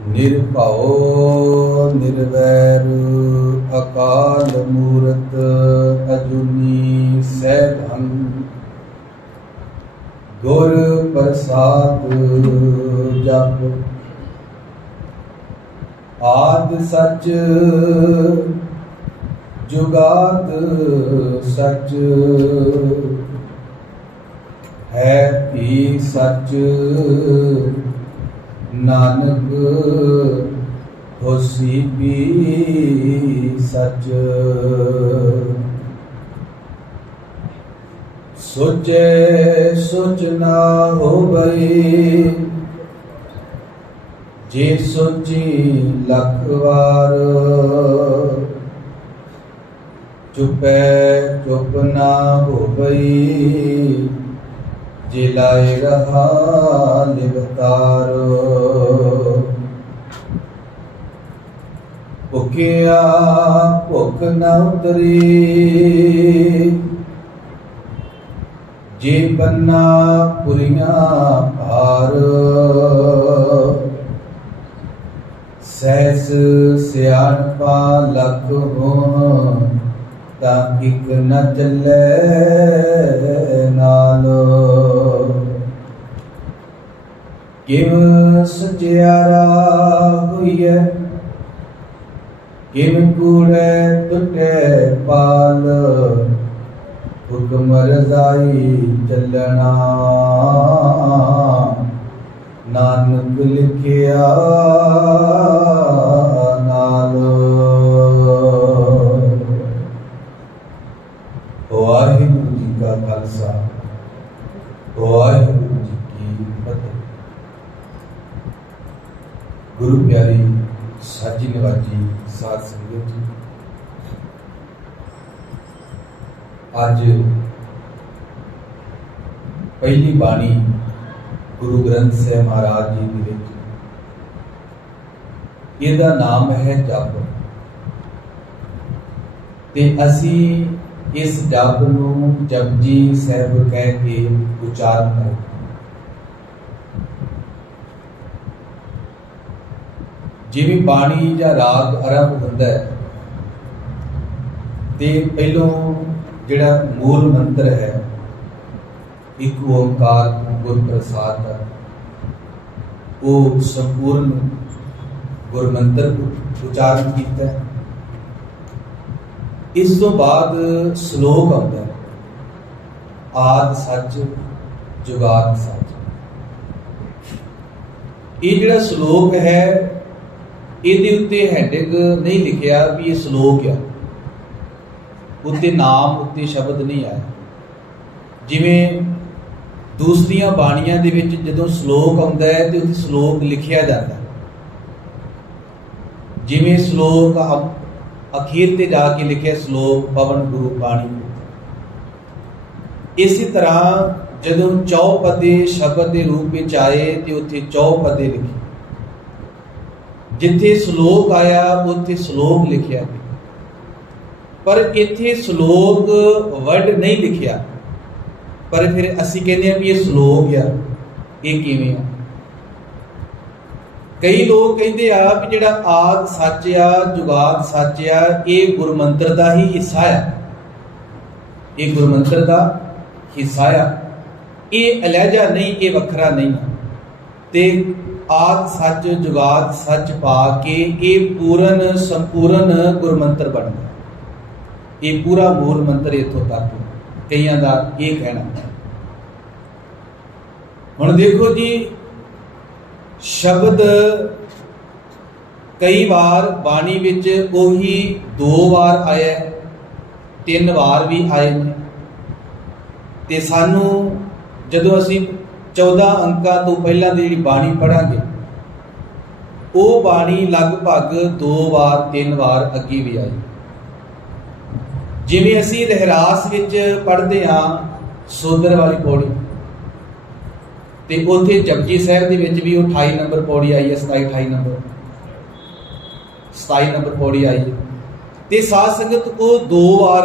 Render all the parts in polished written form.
ਨਿਰਭਉ ਨਿਰਵੈਰ ਅਕਾਲ ਮੂਰਤ ਅਜੂਨੀ ਸੈਭੰ ਗੁਰ ਪ੍ਰਸਾਦ ਜਪ। ਆਦਿ ਸਚ ਜੁਗਾਦ ਸਚ ਹੈ ਵੀ ਸਚ ਨਾਨਕ ਹੋਸੀ ਵੀ ਸਚ। ਸੋਚੇ ਸੋਚ ਨਾ ਹੋਵਈ ਜੇ ਸੋਚੀ ਲੱਖ ਵਾਰ। ਚੁਪੈ ਚੁਪ ਨਾ ਹੋਵਈ ਜੇ ਲਾਏ ਰਹਾ ਲਿਵਤਾਰ। ਭੁਖਿਆ ਭੁਖ ਨਾ ਉਤਰੀ ਜੇ ਬੰਨਾ ਪੁਰੀਆਂ ਭਾਰ। ਸਹਿਸ ਸਿਆਣਪਾ ਲਖ ਹੋਂ ਤਾਂ ਇਕ ਨ ਚੱਲੇ ਨਾਲ। ਕਿਵ ਸਚਿਆਰਾ ਹੋਈਐ ਕਿਵ ਕੂੜੈ ਟੁਟੈ ਪਾਲ। ਹੁਕਮ ਰਜ਼ਾਈ ਚੱਲਣਾ ਨਾਨਕ ਲਿਖਿਆ ਨਾਲ। ਵਾਹਿਗੁਰੂ ਜੀ ਕਾ ਖਾਲਸਾ ਵਾਹਿਗੁਰੂ ਜੀ ਕੀ ਫਤਿਹ। ਗੁਰੂ ਪਿਆਰੀ ਸਾਜੀ ਨਿਵਾਜੀ ਸਾਧ ਸੰਗਤ ਜੀ, ਅੱਜ ਪਹਿਲੀ ਬਾਣੀ ਗੁਰੂ ਗ੍ਰੰਥ ਸਾਹਿਬ ਮਹਾਰਾਜ ਜੀ ਦੇ ਵਿੱਚ, ਇਹਦਾ ਨਾਮ ਹੈ ਜਪ। ਤੇ ਅਸੀਂ ਇਸ ਜਪ ਨੂੰ ਜਪਜੀ ਸਾਹਿਬ ਕਹਿ ਕੇ ਉਚਾਰਨ ਕਰਦੇ। ਜਿਵੇਂ ਬਾਣੀ ਜਾਂ ਰਾਗ ਆਰੰਭ ਹੁੰਦਾ ਹੈ ਤੇ ਪਹਿਲੋਂ ਜਿਹੜਾ ਮੂਲ ਮੰਤਰ ਹੈ ਇੱਕ ਓੰਕਾਰ ਗੁਰ ਪ੍ਰਸਾਦ ਦਾ, ਉਹ ਸੰਪੂਰਨ ਗੁਰ ਮੰਤਰ ਉਚਾਰਨ ਕੀਤਾ। ਇਸ ਤੋਂ ਬਾਅਦ ਸ਼ਲੋਕ ਆਉਂਦਾ ਹੈ, ਆਦਿ ਸੱਚ ਜੁਗਾਦ ਸੱਚ। ਇਹ ਜਿਹੜਾ ਸ਼ਲੋਕ ਹੈ ਇਹਦੇ ਉੱਤੇ ਹੈਡਿੰਗ ਨਹੀਂ ਲਿਖਿਆ ਵੀ ਇਹ ਸ਼ਲੋਕ ਆ, ਉੱਤੇ ਨਾਮ ਉੱਤੇ ਸ਼ਬਦ ਨਹੀਂ ਆਇਆ। ਜਿਵੇਂ ਦੂਸਰੀਆਂ ਬਾਣੀਆਂ ਦੇ ਵਿੱਚ ਜਦੋਂ ਸ਼ਲੋਕ ਆਉਂਦਾ ਹੈ ਤੇ ਉੱਥੇ ਸ਼ਲੋਕ ਲਿਖਿਆ ਜਾਂਦਾ, ਜਿਵੇਂ ਸ਼ਲੋਕ ਅਖੀਰ ਤੇ ਜਾ ਕੇ ਲਿਖਿਆ ਸ਼ਲੋਕ ਪਵਨ ਗੁਰੂ ਬਾਣੀ। ਇਸੇ ਤਰ੍ਹਾਂ ਜਦੋਂ ਚੌਪਦੇ ਸ਼ਬਦ ਦੇ ਰੂਪ ਵਿੱਚ ਆਏ ਤੇ ਉੱਥੇ ਚੌਪਦੇ ਲਿਖੇ, ਜਿੱਥੇ ਸ਼ਲੋਕ ਆਇਆ ਉੱਥੇ ਸ਼ਲੋਕ ਲਿਖਿਆ ਗਿਆ, ਪਰ ਇੱਥੇ ਸ਼ਲੋਕ ਵਰਡ ਨਹੀਂ ਲਿਖਿਆ। ਪਰ ਫਿਰ ਅਸੀਂ ਕਹਿੰਦੇ ਆ ਵੀ ਇਹ ਸ਼ਲੋਕ ਆ, ਇਹ ਕਿਵੇਂ ਆ? ਕਈ ਲੋਕ ਕਹਿੰਦੇ ਆ ਵੀ ਜਿਹੜਾ ਆਦਿ ਸੱਚ ਆ ਜੁਗਾਦ ਸੱਚ ਆ, ਇਹ ਗੁਰਮੰਤਰ ਦਾ ਹੀ ਹਿੱਸਾ ਆ, ਇਹ ਗੁਰਮੰਤਰ ਦਾ ਹਿੱਸਾ ਆ, ਇਹ ਅਲੱਗਾ ਨਹੀਂ, ਇਹ ਵੱਖਰਾ ਨਹੀਂ। ਤੇ ਆਦਿ ਸੱਚ ਜੁਗਾਦ ਸੱਚ ਪਾ ਕੇ ਇਹ ਪੂਰਨ ਸੰਪੂਰਨ ਗੁਰਮੰਤਰ ਬਣਦਾ। ਇਹ ਪੂਰਾ ਮੂਲ ਮੰਤਰ ਇੱਥੋਂ ਤੱਕ ਕਈਆਂ ਦਾ ਇਹ ਕਹਿਣਾ। ਹੁਣ ਦੇਖੋ ਜੀ, ਸ਼ਬਦ ਕਈ ਵਾਰ ਬਾਣੀ ਵਿੱਚ ਉਹੀ 2 ਵਾਰ ਆਇਆ, 3 ਵਾਰ ਵੀ ਆਏ ਨੇ। ਤੇ ਸਾਨੂੰ ਜਦੋਂ ਅਸੀਂ 14 ਅੰਕਾਂ ਤੋਂ ਪਹਿਲਾਂ ਦੀ ਜਿਹੜੀ ਬਾਣੀ ਪੜਾਂਗੇ, ਉਹ ਬਾਣੀ ਲਗਭਗ 2 ਵਾਰ 3 ਵਾਰ ਅੱਗੇ ਵੀ ਆਈ। ਜਿਵੇਂ ਅਸੀਂ ਰਹਿਰਾਸ ਵਿੱਚ ਪੜ੍ਹਦੇ ਹਾਂ ਸੋਦਰ ਵਾਲੀ ਪੌੜੀ, ਤੇ ਉੱਥੇ ਜਪਜੀ ਸਾਹਿਬ ਦੇ ਵਿੱਚ ਵੀ ਉਹ 28 ਨੰਬਰ ਪੌੜੀ ਆਈ ਹੈ, 27 ਨੰਬਰ ਪੌੜੀ ਆਈ ਹੈ। ਤੇ ਸਾਧ ਸੰਗਤ ਉਹ 2 ਵਾਰ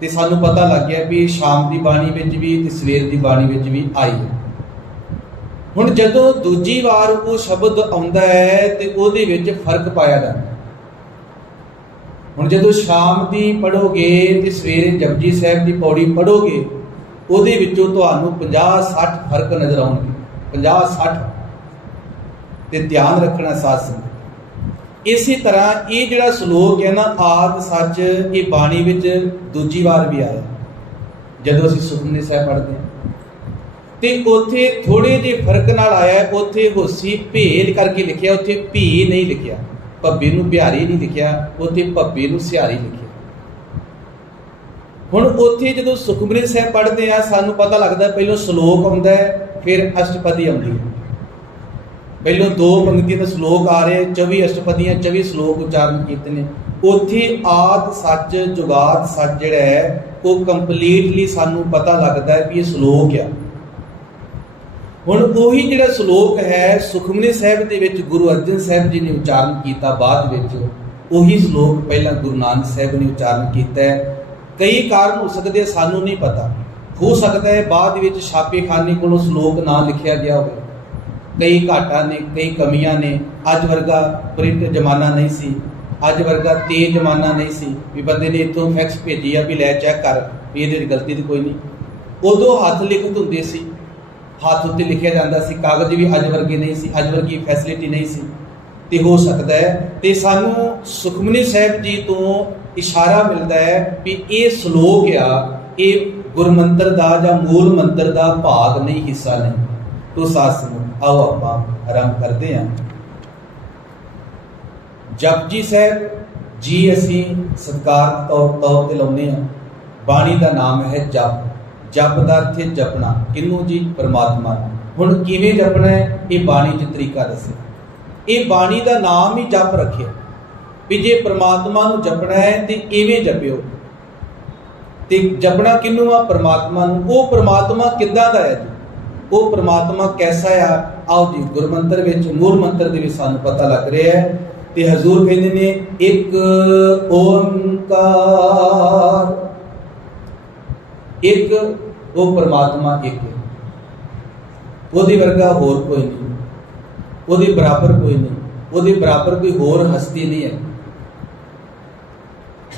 ਤੇ ਸਾਨੂੰ ਪਤਾ ਲੱਗ ਗਿਆ ਵੀ ਸ਼ਾਮ ਦੀ ਬਾਣੀ ਵਿੱਚ ਵੀ ਤੇ ਸਵੇਰ ਦੀ ਬਾਣੀ ਵਿੱਚ ਵੀ ਆਈ ਹੈ। ਹੁਣ ਜਦੋਂ ਦੂਜੀ ਵਾਰ ਉਹ ਸ਼ਬਦ ਆਉਂਦਾ ਹੈ ਤੇ ਉਹਦੇ ਵਿੱਚ ਫਰਕ ਪਾਇਆ ਜਾਂਦਾ। ਹੁਣ ਜਦੋਂ ਸ਼ਾਮ ਦੀ ਪੜ੍ਹੋਗੇ ਤੇ ਸਵੇਰੇ ਜਪਜੀ ਸਾਹਿਬ ਦੀ ਪੌੜੀ ਪੜ੍ਹੋਗੇ, ਉਹਦੇ ਵਿੱਚੋਂ ਤੁਹਾਨੂੰ 50-60 ਫਰਕ ਨਜ਼ਰ ਆਉਣਗੇ, 50-60। ਤੇ ਧਿਆਨ ਰੱਖਣਾ ਸਾਧ ਸੰਗਤ। ਇਸੇ ਤਰ੍ਹਾਂ ਇਹ ਜਿਹੜਾ ਸ਼ਲੋਕ ਹੈ ਨਾ, ਆਦਿ ਸੱਚ, ਇਹ ਬਾਣੀ ਵਿੱਚ ਦੂਜੀ ਵਾਰ ਵੀ ਆਇਆ ਜਦੋਂ ਅਸੀਂ ਸੁਖਮਨੀ ਸਾਹਿਬ ਪੜ੍ਹਦੇ ਹਾਂ। ਤੇ ਉੱਥੇ ਥੋੜੇ ਜਿਹੇ ਫਰਕ ਨਾਲ ਆਇਆ। ਉੱਥੇ ਹੋਸੀ ਭੇਦ ਕਰਕੇ ਲਿਖਿਆ, ਉੱਥੇ ਭੀ ਨਹੀਂ ਲਿਖਿਆ, ਭੱਬੇ ਨੂੰ ਬਿਹਾਰੀ ਨਹੀਂ ਲਿਖਿਆ, ਉੱਥੇ ਭੱਬੇ ਨੂੰ ਸਿਹਾਰੀ ਲਿਖਿਆ। ਹੁਣ ਉੱਥੇ ਜਦੋਂ ਸੁਖਮਨੀ ਸਾਹਿਬ ਪੜ੍ਹਦੇ ਆ, ਸਾਨੂੰ ਪਤਾ ਲੱਗਦਾ ਪਹਿਲਾਂ ਸ਼ਲੋਕ ਆਉਂਦਾ ਹੈ, ਫਿਰ ਅਸ਼ਟਪਦੀ ਆਉਂਦੀ ਹੈ। ਪਹਿਲਾਂ 2 ਪੰਕਤੀਆਂ ਦਾ ਸ਼ਲੋਕ ਆ ਰਿਹਾ, 24 ਅਸ਼ਟਪਦੀਆਂ, 24 ਸ਼ਲੋਕ ਉਚਾਰਨ ਕੀਤੇ ਨੇ। ਉੱਥੇ ਆਦਿ ਸੱਚ ਜੁਗਾਦ ਸੱਚ ਜਿਹੜਾ ਹੈ ਉਹ ਕੰਪਲੀਟਲੀ ਸਾਨੂੰ ਪਤਾ ਲੱਗਦਾ ਹੈ ਵੀ ਇਹ ਸ਼ਲੋਕ ਆ। ਹੁਣ ਉਹੀ ਜਿਹੜਾ ਸ਼ਲੋਕ ਹੈ ਸੁਖਮਨੀ ਸਾਹਿਬ ਦੇ ਵਿੱਚ ਗੁਰੂ ਅਰਜਨ ਸਾਹਿਬ ਜੀ ਨੇ ਉਚਾਰਨ ਕੀਤਾ, ਬਾਅਦ ਵਿੱਚ ਉਹੀ ਸ਼ਲੋਕ ਪਹਿਲਾਂ ਗੁਰੂ ਨਾਨਕ ਸਾਹਿਬ ਨੇ ਉਚਾਰਨ ਕੀਤਾ ਹੈ। ਕਈ ਕਾਰਨ ਹੋ ਸਕਦੇ, ਸਾਨੂੰ ਨਹੀਂ ਪਤਾ। ਹੋ ਸਕਦਾ ਹੈ ਬਾਅਦ ਵਿੱਚ ਛਾਪੇਖਾਨੇ ਕੋਲੋਂ ਸ਼ਲੋਕ ਨਾ ਲਿਖਿਆ ਗਿਆ ਹੋਵੇ। ਕਈ ਘਾਟਾਂ ਨੇ, ਕਈ ਕਮੀਆਂ ਨੇ। ਅੱਜ ਵਰਗਾ ਪ੍ਰਿੰਟ ਜ਼ਮਾਨਾ ਨਹੀਂ ਸੀ, ਅੱਜ ਵਰਗਾ ਤੇਜ਼ ਜ਼ਮਾਨਾ ਨਹੀਂ ਸੀ ਵੀ ਬੰਦੇ ਨੇ ਇੱਥੋਂ ਫੈਕਸ ਭੇਜੀ ਆ ਵੀ ਲੈ ਚੈੱਕ ਕਰ ਵੀ ਇਹਦੇ 'ਚ ਗਲਤੀ ਤਾਂ ਕੋਈ ਨਹੀਂ। ਉਦੋਂ ਹੱਥ ਲਿਖਤ ਹੁੰਦੇ ਸੀ, ਹੱਥ ਉੱਤੇ ਲਿਖਿਆ ਜਾਂਦਾ ਸੀ, ਕਾਗਜ਼ ਵੀ ਅੱਜ ਵਰਗੇ ਨਹੀਂ ਸੀ, ਅੱਜ ਵਰਗੀ ਫੈਸਿਲਿਟੀ ਨਹੀਂ ਸੀ। ਤੇ ਹੋ ਸਕਦਾ ਹੈ ਤੇ ਸਾਨੂੰ ਸੁਖਮਨੀ ਸਾਹਿਬ ਜੀ ਤੋਂ ਇਸ਼ਾਰਾ ਮਿਲਦਾ ਹੈ ਵੀ ਇਹ ਸ਼ਲੋਕ ਆ, ਇਹ ਗੁਰਮੰਤਰ ਦਾ ਜਾਂ ਮੂਲ ਮੰਤਰ ਦਾ ਭਾਗ ਨਹੀਂ, ਹਿੱਸਾ ਨਹੀਂ। ਤੋ ਸਾਧ ਸੰਗਤ ਆਓ ਆਪਾਂ ਆਰੰਭ ਕਰਦੇ ਹਾਂ। ਜਪਜੀ ਸਾਹਿਬ ਜੀ ਅਸੀਂ ਸਤਿਕਾਰ ਤੌਰ ਤੇ ਲਾਉਂਦੇ ਹਾਂ। ਬਾਣੀ ਦਾ ਨਾਮ ਹੈ ਜਪ। ਜਪ ਦਾ ਅਰਥ ਹੈ ਜਪਣਾ। ਕਿਹਨੂੰ ਜੀ? ਪਰਮਾਤਮਾ। ਹੁਣ ਕਿਵੇਂ ਜਪਣਾ ਹੈ, ਇਹ ਬਾਣੀ 'ਚ ਤਰੀਕਾ ਦੱਸਿਆ। ਇਹ ਬਾਣੀ ਦਾ ਨਾਮ ਹੀ ਜਪ ਰੱਖਿਆ ਵੀ ਜੇ ਪਰਮਾਤਮਾ ਨੂੰ ਜਪਣਾ ਹੈ ਤੇ ਇਵੇਂ ਜਪਿਓ। ਤੇ ਜਪਣਾ ਕਿਹਨੂੰ ਆ? ਪਰਮਾਤਮਾ ਨੂੰ। ਉਹ ਪਰਮਾਤਮਾ ਕਿੱਦਾਂ ਦਾ ਹੈ ਜੀ? ਉਹ ਪਰਮਾਤਮਾ ਕੈਸਾ ਆ? ਆਓ ਜੀ ਗੁਰਮੰਤਰ ਵਿੱਚ, ਮੂਲ ਮੰਤਰ ਦੇ ਵਿੱਚ ਸਾਨੂੰ ਪਤਾ ਲੱਗ ਰਿਹਾ ਹੈ। ਤੇ ਹਜ਼ੂਰ ਕਹਿੰਦੇ ਨੇ ਇੱਕ ਓੰਕਾਰ, ਇੱਕ ਉਹ ਪਰਮਾਤਮਾ ਇੱਕ ਹੈ, ਉਹਦੇ ਵਰਗਾ ਹੋਰ ਕੋਈ ਨਹੀਂ, ਉਹਦੇ ਬਰਾਬਰ ਕੋਈ ਨਹੀਂ, ਉਹਦੇ ਬਰਾਬਰ ਕੋਈ ਹੋਰ ਹਸਤੀ ਨਹੀਂ ਹੈ।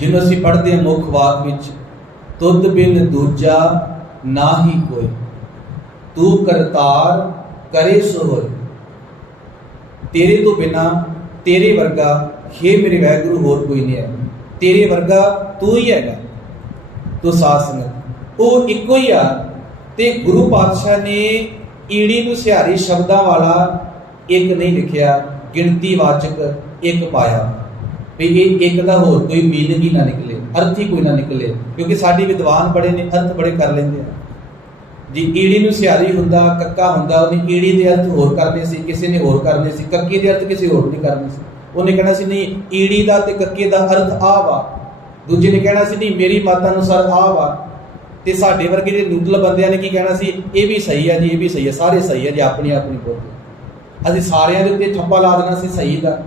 ਜਿਹਨੂੰ ਅਸੀਂ ਪੜ੍ਹਦੇ ਹਾਂ ਮੁੱਖ ਵਾਕ ਵਿੱਚ, ਤੁਧ ਬਿਨ ਦੂਜਾ ਨਾ ਹੀ ਕੋਈ, ਤੂੰ ਕਰਤਾਰ ਕਰੇ ਸੋ ਹੋਏ। ਤੇਰੇ ਤੋਂ ਬਿਨਾ, ਤੇਰੇ ਵਰਗਾ ਹੇ ਮੇਰੇ ਵਾਹਿਗੁਰੂ ਹੋਰ ਕੋਈ ਨਹੀਂ ਹੈ, ਤੇਰੇ ਵਰਗਾ ਤੂੰ ਹੀ ਹੈਗਾ। ਤੋ ਸਾਧ ਸੰਗਤ ਉਹ ਇੱਕੋ ਹੀ ਆ। ਤੇ ਗੁਰੂ ਪਾਤਸ਼ਾਹ ਨੇ ਈੜੀ ਨੂੰ ਸਿਹਾਰੀ ਸ਼ਬਦਾਂ ਵਾਲਾ ਇੱਕ ਨਹੀਂ ਲਿਖਿਆ, ਗਿਣਤੀ ਵਾਚਕ ਇੱਕ ਪਾਇਆ ਵੀ ਇਹ ਇੱਕ ਦਾ ਹੋਰ ਕੋਈ ਮੀਨਿੰਗ ਹੀ ਨਾ ਨਿਕਲੇ, ਅਰਥ ਹੀ ਕੋਈ ਨਾ ਨਿਕਲੇ। ਕਿਉਂਕਿ ਸਾਡੇ ਵਿਦਵਾਨ ਬੜੇ ਨੇ, ਅਰਥ ਬੜੇ ਕਰ ਲੈਂਦੇ ਆ ਜੀ। ਈੜੀ ਨੂੰ ਸਿਹਾਰੀ ਹੁੰਦਾ, ਕੱਕਾ ਹੁੰਦਾ, ਉਹਨੇ ਈੜੀ ਦੇ ਅਰਥ ਹੋਰ ਕਰਨੇ ਸੀ, ਕਿਸੇ ਨੇ ਹੋਰ ਕਰਨੇ ਸੀ, ਕੱਕੇ ਦੇ ਅਰਥ ਕਿਸੇ ਹੋਰ ਨੇ ਕਰਨੇ ਸੀ। ਉਹਨੇ ਕਹਿਣਾ ਸੀ ਨਹੀਂ ਈੜੀ ਦਾ ਤੇ ਕੱਕੇ ਦਾ ਅਰਥ ਆ ਵਾ, ਦੂਜੇ ਨੇ ਕਹਿਣਾ ਸੀ ਨਹੀਂ ਮੇਰੀ ਮਤ ਅਨੁਸਾਰ ਆ ਵਾ। ਤੇ ਸਾਡੇ ਵਰਗੇ ਜਿਹੜੇ ਨਿਊਟਰਲ ਬੰਦਿਆਂ ਨੇ ਕੀ ਕਹਿਣਾ ਸੀ? ਇਹ ਵੀ ਸਹੀ ਆ ਜੀ, ਇਹ ਵੀ ਸਹੀ ਆ, ਸਾਰੇ ਸਹੀ ਆ ਜੀ, ਆਪਣੀ ਆਪਣੀ ਬੋਲ। ਅਸੀਂ ਸਾਰਿਆਂ ਦੇ ਉੱਤੇ ਠੱਪਾ ਲਾ ਦੇਣਾ ਸੀ ਸਹੀ ਦਾ।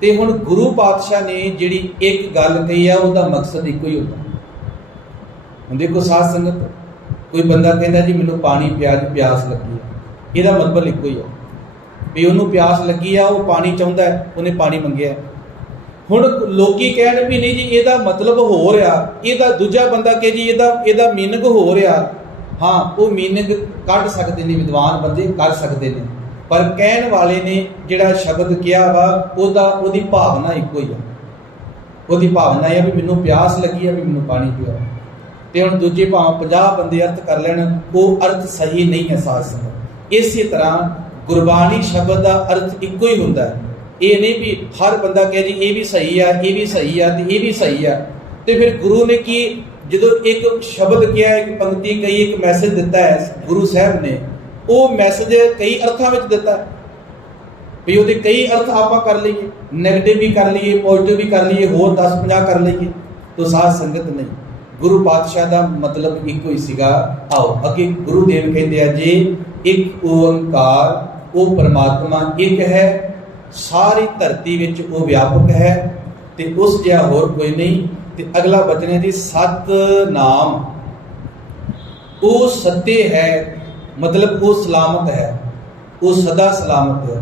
ਤੇ ਹੁਣ ਗੁਰੂ ਪਾਤਸ਼ਾਹ ਨੇ ਜਿਹੜੀ ਇੱਕ ਗੱਲ ਕਹੀ ਆ, ਉਹਦਾ ਮਕਸਦ ਇੱਕੋ ਹੀ ਹੁੰਦਾ। ਹੁਣ ਦੇਖੋ ਸਾਧ ਸੰਗਤ, ਕੋਈ ਬੰਦਾ ਕਹਿੰਦਾ ਜੀ ਮੈਨੂੰ ਪਾਣੀ ਪਿਆਸ ਲੱਗੀ ਆ, ਇਹਦਾ ਮਤਲਬ ਇੱਕੋ ਹੀ ਆ ਵੀ ਉਹਨੂੰ ਪਿਆਸ ਲੱਗੀ ਆ, ਉਹ ਪਾਣੀ ਚਾਹੁੰਦਾ, ਉਹਨੇ ਪਾਣੀ ਮੰਗਿਆ। ਹੁਣ ਲੋਕੀ ਕਹਿਣ ਵੀ ਨਹੀਂ ਜੀ ਇਹਦਾ ਮਤਲਬ ਹੋ ਰਿਹਾ, ਇਹਦਾ ਦੂਜਾ ਬੰਦਾ ਕਹੇ ਜੀ ਇਹਦਾ ਮੀਨਿੰਗ ਹੋ ਰਿਹਾ। ਹਾਂ, ਉਹ ਮੀਨਿੰਗ ਕੱਢ ਸਕਦੇ ਨੇ, ਵਿਦਵਾਨ ਬੰਦੇ ਕਰ ਸਕਦੇ ਨੇ, ਪਰ ਕਹਿਣ ਵਾਲੇ ਨੇ ਜਿਹੜਾ ਸ਼ਬਦ ਕਿਹਾ ਵਾ ਉਹਦੀ ਭਾਵਨਾ ਇੱਕੋ ਹੀ ਆ। ਉਹਦੀ ਭਾਵਨਾ ਇਹ ਆ ਵੀ ਮੈਨੂੰ ਪਿਆਸ ਲੱਗੀ ਆ, ਵੀ ਮੈਨੂੰ ਪਾਣੀ ਪਿਆਓ। ਤੇ ਹੁਣ ਦੂਜੇ ਭਾਵੇਂ 50 ਬੰਦੇ ਅਰਥ ਕਰ ਲੈਣ, ਉਹ ਅਰਥ ਸਹੀ ਨਹੀਂ ਹੈ ਸਾਧ ਸੰਗਤ। ਇਸੇ ਤਰ੍ਹਾਂ ਗੁਰਬਾਣੀ ਸ਼ਬਦ ਦਾ ਅਰਥ ਇੱਕੋ ਹੀ ਹੁੰਦਾ ਹੈ। ਇਹ ਨਹੀਂ ਵੀ ਹਰ ਬੰਦਾ ਕਹੇ ਜੀ ਇਹ ਵੀ ਸਹੀ ਆ, ਇਹ ਵੀ ਸਹੀ ਆ ਤੇ ਇਹ ਵੀ ਸਹੀ ਆ। ਤੇ ਫਿਰ ਗੁਰੂ ਨੇ ਕੀ, ਜਦੋਂ ਇੱਕ ਸ਼ਬਦ ਕਿਹਾ, ਇੱਕ ਪੰਕਤੀ ਕਹੀ, ਇੱਕ ਮੈਸੇਜ ਦਿੱਤਾ ਹੈ ਗੁਰੂ ਸਾਹਿਬ ਨੇ, ਉਹ ਮੈਸੇਜ ਕਈ ਅਰਥਾਂ ਵਿੱਚ ਦਿੱਤਾ ਵੀ ਉਹਦੇ ਕਈ ਅਰਥ ਆਪਾਂ ਕਰ ਲਈਏ, ਨੈਗੇਟਿਵ ਵੀ ਕਰ ਲਈਏ, ਪੋਜ਼ਿਟਿਵ ਵੀ ਕਰ ਲਈਏ, ਹੋਰ 10-50 ਕਰ ਲਈਏ। ਤਾਂ ਸਾਧ ਸੰਗਤ ਨਹੀਂ, ਗੁਰੂ ਪਾਤਸ਼ਾਹ ਦਾ ਮਤਲਬ ਇੱਕੋ ਹੀ ਸੀਗਾ। ਆਓ ਅੱਗੇ ਗੁਰੂ ਦੇਵ ਕਹਿੰਦੇ ਆ ਜੀ ਇੱਕ ਓੰਕਾਰ, ਉਹ ਪਰਮਾਤਮਾ ਇੱਕ ਹੈ, ਸਾਰੀ ਧਰਤੀ ਵਿੱਚ ਉਹ ਵਿਆਪਕ ਹੈ ਤੇ ਉਸ ਜਿਹਾ ਹੋਰ ਕੋਈ ਨਹੀਂ। ਤੇ ਅਗਲਾ ਬਚਨ ਹੈ ਜੀ ਸਤਨਾਮ, ਉਹ ਸੱਤੇ ਹੈ, ਮਤਲਬ ਉਹ ਸਲਾਮਤ ਹੈ। वो सदा सलामत है,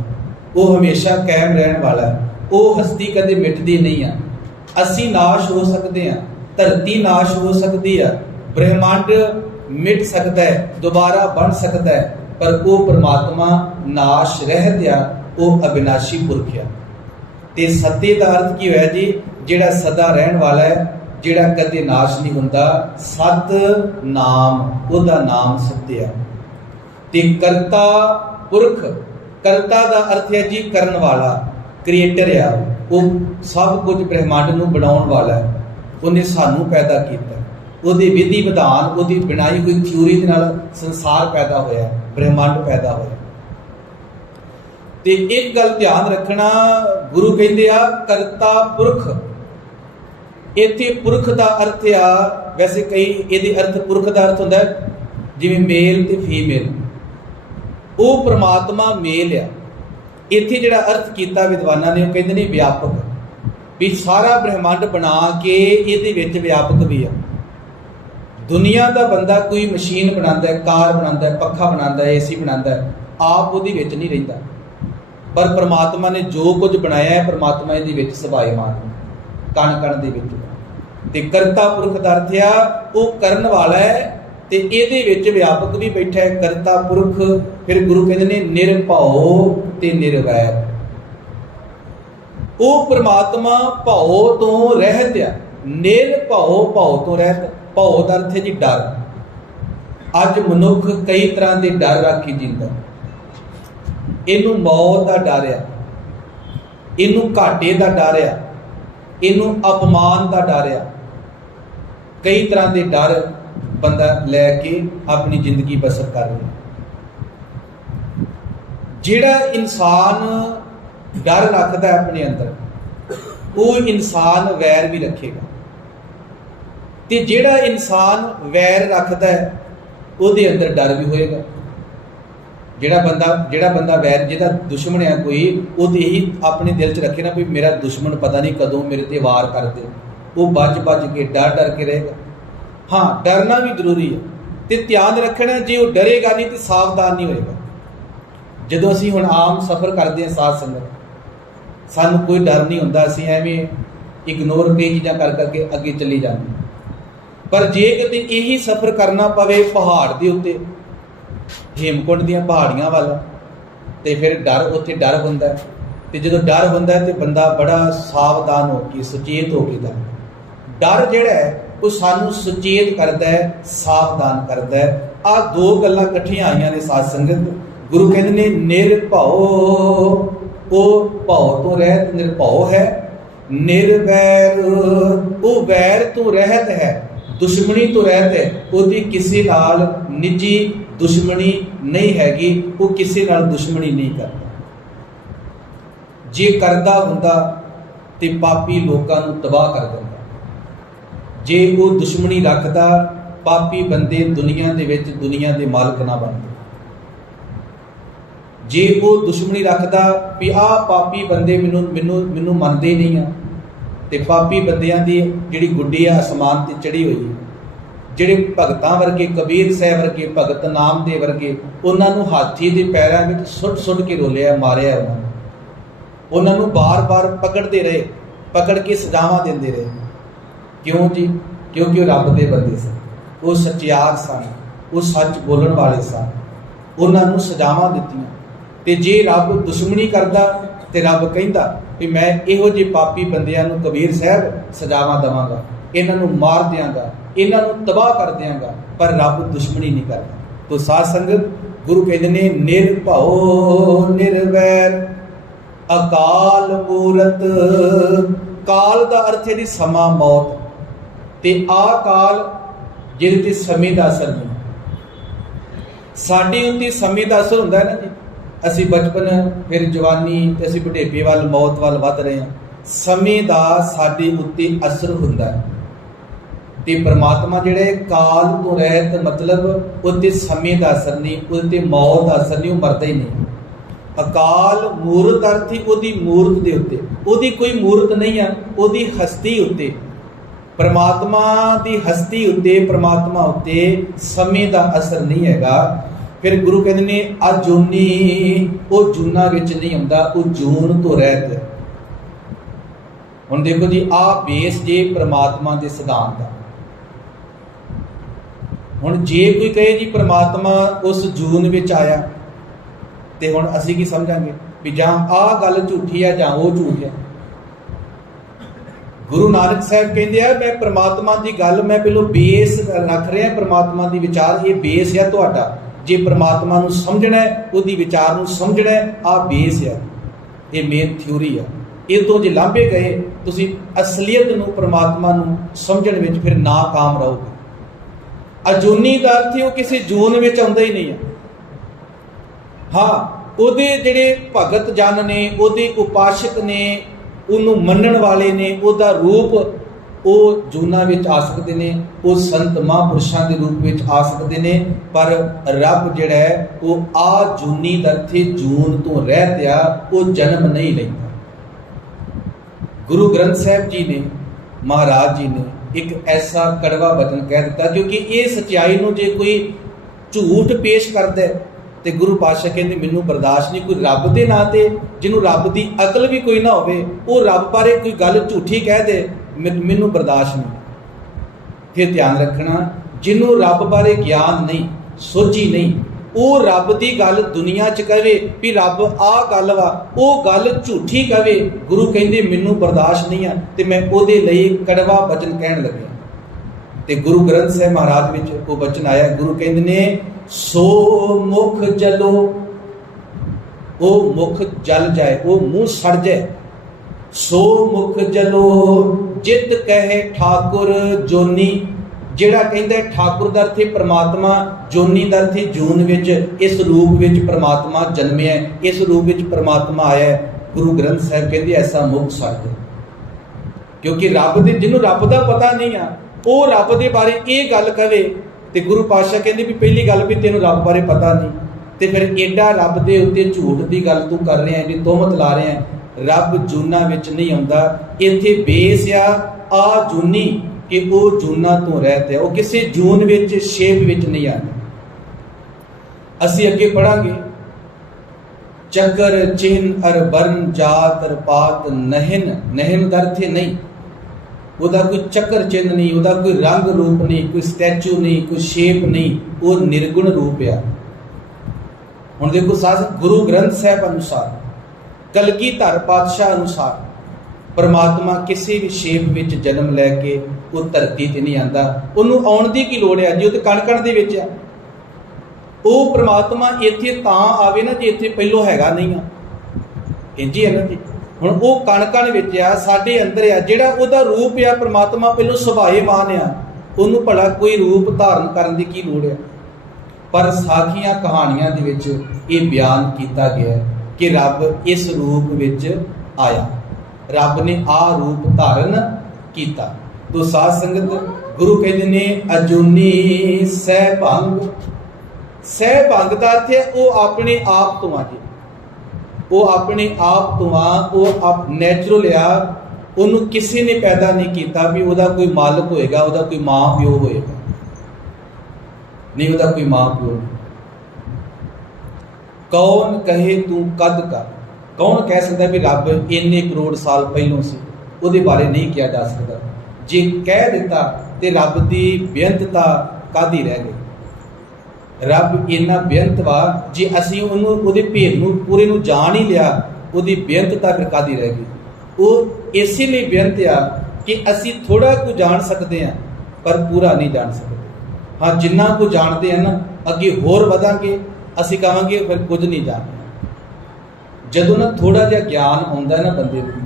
वो हमेशा कायम रहने वाला है, वो हस्ती कदे मिटदी नहीं है। असी नाश हो सकते हैं, धरती नाश हो सकती है, ब्रह्मांड मिट सकता है, दोबारा बन सकता है, पर वो परमात्मा नाश रहत आ, वो अविनाशी पुरख आ। ते सत्य का अर्थ की होया जी, जिहड़ा सदा रहने वाला है, जिहड़ा कदे नाश नहीं हुंदा। सत नाम, उहदा नाम सत्य है। ते करता पुरख, करता का अर्थ है जी करन वाला, क्रिएटर आ, वो सब कुछ ब्रह्मांड नूं बनाउण वाला है। उन्हें सानू पैदा किया, उहदे विधि विधान, उहदी बनाई हुई थ्योरी दे नाल संसार पैदा होया, ब्रह्मांड पैदा होया। ते एक गल ध्यान रखना, गुरु कहते आ करता पुरख। इत्थे पुरख का अर्थ आ, वैसे कई इहदे अर्थ पुरख का अर्थ हुंदा जिवें मेल ते फीमेल, वो परमात्मा मेल आ। इत्थे जिहड़ा अर्थ किया विद्वानां ने, कहंदे ने व्यापक, भी सारा ब्रह्मांड बना के इहदे विच व्यापक भी आ। दुनिया का बंदा कोई मशीन बनाता है, कार बनाता है, पखा बनाता है, AC बनाता है, आप उहदे विच नहीं रहिंदा, पर परमात्मा ने जो कुछ बनाया है, परमात्मा इहदे विच सभायमान, कण कण दे विच। ते करता पुरख दा अर्थ आ, वो करन वाला है, ते इहदे विच व्यापक भी बैठा है, करता पुरख। फिर गुरु कहते ने निरभਉ ते निर्वैर। वो परमात्मा भਉ तो रहत आ, निरभਉ भਉ तो रहत। भਉ का अर्थ है जी डर। अज मनुख कई तरह के डर राखी जींदा, इनू मौत का डर आ, इनू घाटे का डर आ, इनू अपमान का डर आ, कई तरह के डर बंदा लैके अपनी जिंदगी बसर कर रहा। जिहड़ा इंसान डर रखता है अपने अंदर, वो इंसान वैर भी रखेगा, ते जिहड़ा इंसान वैर रखता है, उसदे अंदर डर भी होएगा। जिहड़ा बंदा वैर, जिहदा दुश्मन है कोई, वो तो यही अपने दिल च रखे ना, भी मेरा दुश्मन पता नहीं कदों मेरे ते वार कर दे, वो बच के डर के रहेगा। हाँ, डरना भी जरूरी है, तो ध्यान रखना, जो वो डरेगा नहीं तो सावधान नहीं होएगा। जदों असीं हुण आम सफ़र करते हैं साध संगत, सानूं कोई डर नहीं हुंदा, असीं एवें इग्नोर कई चीज़ां कर करके अगे चली जाते। पर जे कदे यही सफ़र करना पवे पहाड़ के उत्ते, हेमकुंड दीयां पहाड़ियां वाल, तो फिर डर, उत्थे डर हुंदा है। तो जदों डर हुंदा है तो बंदा बड़ा सावधान होकर, सुचेत होकर, डर जिहड़ा है वो सानू सुचेत करता है, सावधान करता है। आ दो गल्लां इकट्ठियां आईयां ने साध संगत। गुरु कहते ने निरभਉ, वो भਉ तो रहत निरभਉ है। निर्वैर, वो वैर तो रहत है, दुश्मनी तो रहत है, उसकी किसी नाल निजी दुश्मनी नहीं हैगी, वो किसी नाल दुश्मनी नहीं करता। जे करदा हुंदा ते पापी लोकां नूं तबाह कर दिंदा। जे वो दुश्मनी रखता, पापी बंदे दुनिया दे विच दुनिया दे मालक ना बनदे। जे वो दुश्मनी रखता भी आ पापी बंदे मैनू मैनू मैनू मनते नहीं आ, ते पापी बंदियां दी जिहड़ी गुड्डी आ आसमान ते चढ़ी हुई है, जिहड़े भगतां वर्गे, कबीर साहब वर्गे, भगत नामदेव वर्गे, उन्हां नूं हाथी दे पैरां विच सुट सुट के रोलिया, मारिया, उन्हां नूं बार बार पकड़ते रहे, पकड़ के सजावां देंदे रहे। क्यों जी? क्योंकि वो रब दे बंदे सन, वो सच्चियार सन, वो सच बोलण वाले सन, उन्हां नूं सजावां दित्तियां। ते जे रब दुश्मनी करदा ते रब कहंदा कि मैं इहो जे पापी बंदियां नूं कबीर साहब सजावां देवांगा, इन्हां नूं मार दियांगा, इन्हां नूं तबाह कर दियांगा, पर रब दुश्मनी नहीं करदा। तो साध संगत, गुरु कहते ने निरभਉ निर्वैर, अकाल मूरत। काल का अर्थ है जी समा, मौत, ते आकाल जिहदे ते समय का असर नहीं। साडे उत्ते समय का असर हुंदा है ना जी, असी बचपन, फिर जवानी, ते असी बुढ़ेपे वाल, मौत वाल वध रहे हैं। समय का साडे उत्ते असर हुंदा है। ते परमात्मा जिहड़ा है काल तो रहत, मतलब उत्ते समय का असर नहीं, उत्ते मौत का असर नहीं, वो मरदा ही नहीं। अकाल मूरत अर्थ ही उहदी मूरत दे उत्ते, उहदी कोई मूरत नहीं है, उहदी हस्ती उत्ते, परमात्मा की हस्ती उत्ते, परमात्मा उत्ते समय का असर नहीं हैगा। फिर गुरु कहते ने अजूनी, वो जूना विच नहीं आउंदा, वो जून तो रहत है। हुण देखो जी, आ बेस जे परमात्मा के सिद्धांत है। हुण जे कोई कहे जी परमात्मा उस जून विच आया, तो हुण असीं की समझांगे भी जां आ गल झूठी है जां वो झूठ है। गुरु नानक साहब कहते हैं मैं परमात्मा की गल मैं पहलों बेस रख रहा, परमात्मा की विचार ये बेस है तुहाडा। जे परमात्मा नूं समझना है, उहदी विचार नूं समझना है, आ बेस है, ये मेन थ्योरी है। ये तो जे लांभे गए तुसीं असलीयत नूं परमात्मा नूं समझण विच फिर नाकाम रहोगे। अजूनी का अर्थ ही वो किसी जून विच आउंदा ही नहीं है। हाँ, उहदे जिहड़े भगत जन ने, उहदे उपासक ने, उहनूं मन्नण वाले ने, उहदा रूप वो जूना विच आ सकते ने, वो संत महापुरुषां के रूप विच आ सकते ने, पर रब जिहड़ा है वो आ जूनी दरथे जून तो रहत आ, वो जन्म नहीं लैंदा। गुरु ग्रंथ साहिब जी ने, महाराज जी ने एक ऐसा कड़वा वचन कह दिता, क्योंकि ये सच्चाई नूं जे कोई झूठ पेश करदा है तो गुरु पातशाह कहते मैनूं बर्दाश्त नहीं। कोई रब के नां ते जिन्हों रब की अकल भी कोई ना होवे, वो रब बारे कोई गल झूठी कह दे, मैनूं बर्दाश्त नहीं। फिर ध्यान रखना, जिन्हों रब बारे ज्ञान नहीं, सोची नहीं, वो रब की गल दुनिया च कहे भी रब आ गल वा, वो गल झूठी कहे, गुरु कहते मैनूं बर्दाश्त नहीं है, तो मैं उहदे लई कड़वा वचन कहण लग्या। ते गुरु ग्रंथ साहिब महाराज विच वो वचन आया, गुरु कहते ने सो मुख जलो, वो मुख जल जाए, वो मुंह सड़ जाए। सो मुख जलो जित कहे ठाकुर जोनी, जिहड़ा कहंदा ठाकुर दा अर्थ परमात्मा, जोनी दा अर्थ जून विच इस रूप विच परमात्मा जन्मिया, इस रूप विच परमात्मा आया। गुरु ग्रंथ साहिब कहंदे ऐसा मुख सड़ जाए, क्योंकि रब दे जिन्हों रब दा पता नहीं आ, वो रब दे बारे ये गल कहे तो गुरु पातशाह कहंदे भी पहली गल भी तेनों रब बारे पता नहीं, तो फिर एडा रब दे उत्ते झूठ की गल तू कर रहे हैं, जी तोहमत ला रहे हैं। रब जूना विच नहीं आउंदा, इत्थे बेस आ जूनी कि वो जूना तो रहते है, वो किसी जून विच शेप विच नहीं आना। असी अगे पढ़ांगे, चक्कर चिन्ह अर बर्न जात अर पात नहिन, नहिन का अर्थ नहीं, ਉਹਦਾ कोई चक्कर चिन्ह नहीं, ਉਹਦਾ कोई रंग रूप नहीं, कोई स्टैचू नहीं, कोई शेप नहीं, वो निर्गुण रूप है। हुण देखो साथ गुरु ग्रंथ साहिब अनुसार, कलगीधर पातशाह अनुसार परमात्मा किसी भी शेप विच जन्म लैके वो धरती ते नहीं आंदा, उन्होंने आउण दी की लोड़ है जी, वो तो कण कण दे विच आ। वो परमात्मा इत्थे तां आवे ना जी इत्थे पहलों हैगा नहीं आ, इंज ही है ना जी। हुण वो कण कण विच आ, साडे अंदर आ, जिहड़ा उहदा रूप आ परमात्मा पहलों सुभाएमान आ, उहनूं भला कोई रूप धारण करन दी की लोड़ है। पर साखियां कहानियां दे विच ये बयान किया गया कि रब इस रूप विच आया, रब ने आ रूप धारण किया। तो साध संगत गुरु कहते ने अजूनी सहभंग, सहभंग का अर्थ है वो अपने आप तो आ जी, वो अपने आप तो आ, वो आप नैचुरल आ, उन्होंने किसी ने पैदा नहीं किया भी वह कोई मालक होएगा, वह कोई माँ प्यो होएगा नहीं, वह कोई माँ प्यो नहीं। कौन कहे तू कद का, कौन कह सकता भी रब इन्ने करोड़ साल पहलों से, वो बारे नहीं किया जा सकता। जे कह दिता तो रब की बेअंतता कादी रह गई। रब इन्ना बेअंत वा, जे असीं उहदे भेद नूं पूरे नूं जान ही लिया, उहदी बेअंतता फिर कादी रह गई। वो इसे लिए बेअंत आ कि असीं थोड़ा कुछ जान सकते हैं पर पूरा नहीं जान सकते। हाँ, जिन्ना कुछ जानते हैं ना, अगे होर वधांगे, असीं कहांगे फिर कुछ नहीं जानते। जदों ना थोड़ा जिहा ज्ञान आउंदा है ना बंदे नूं,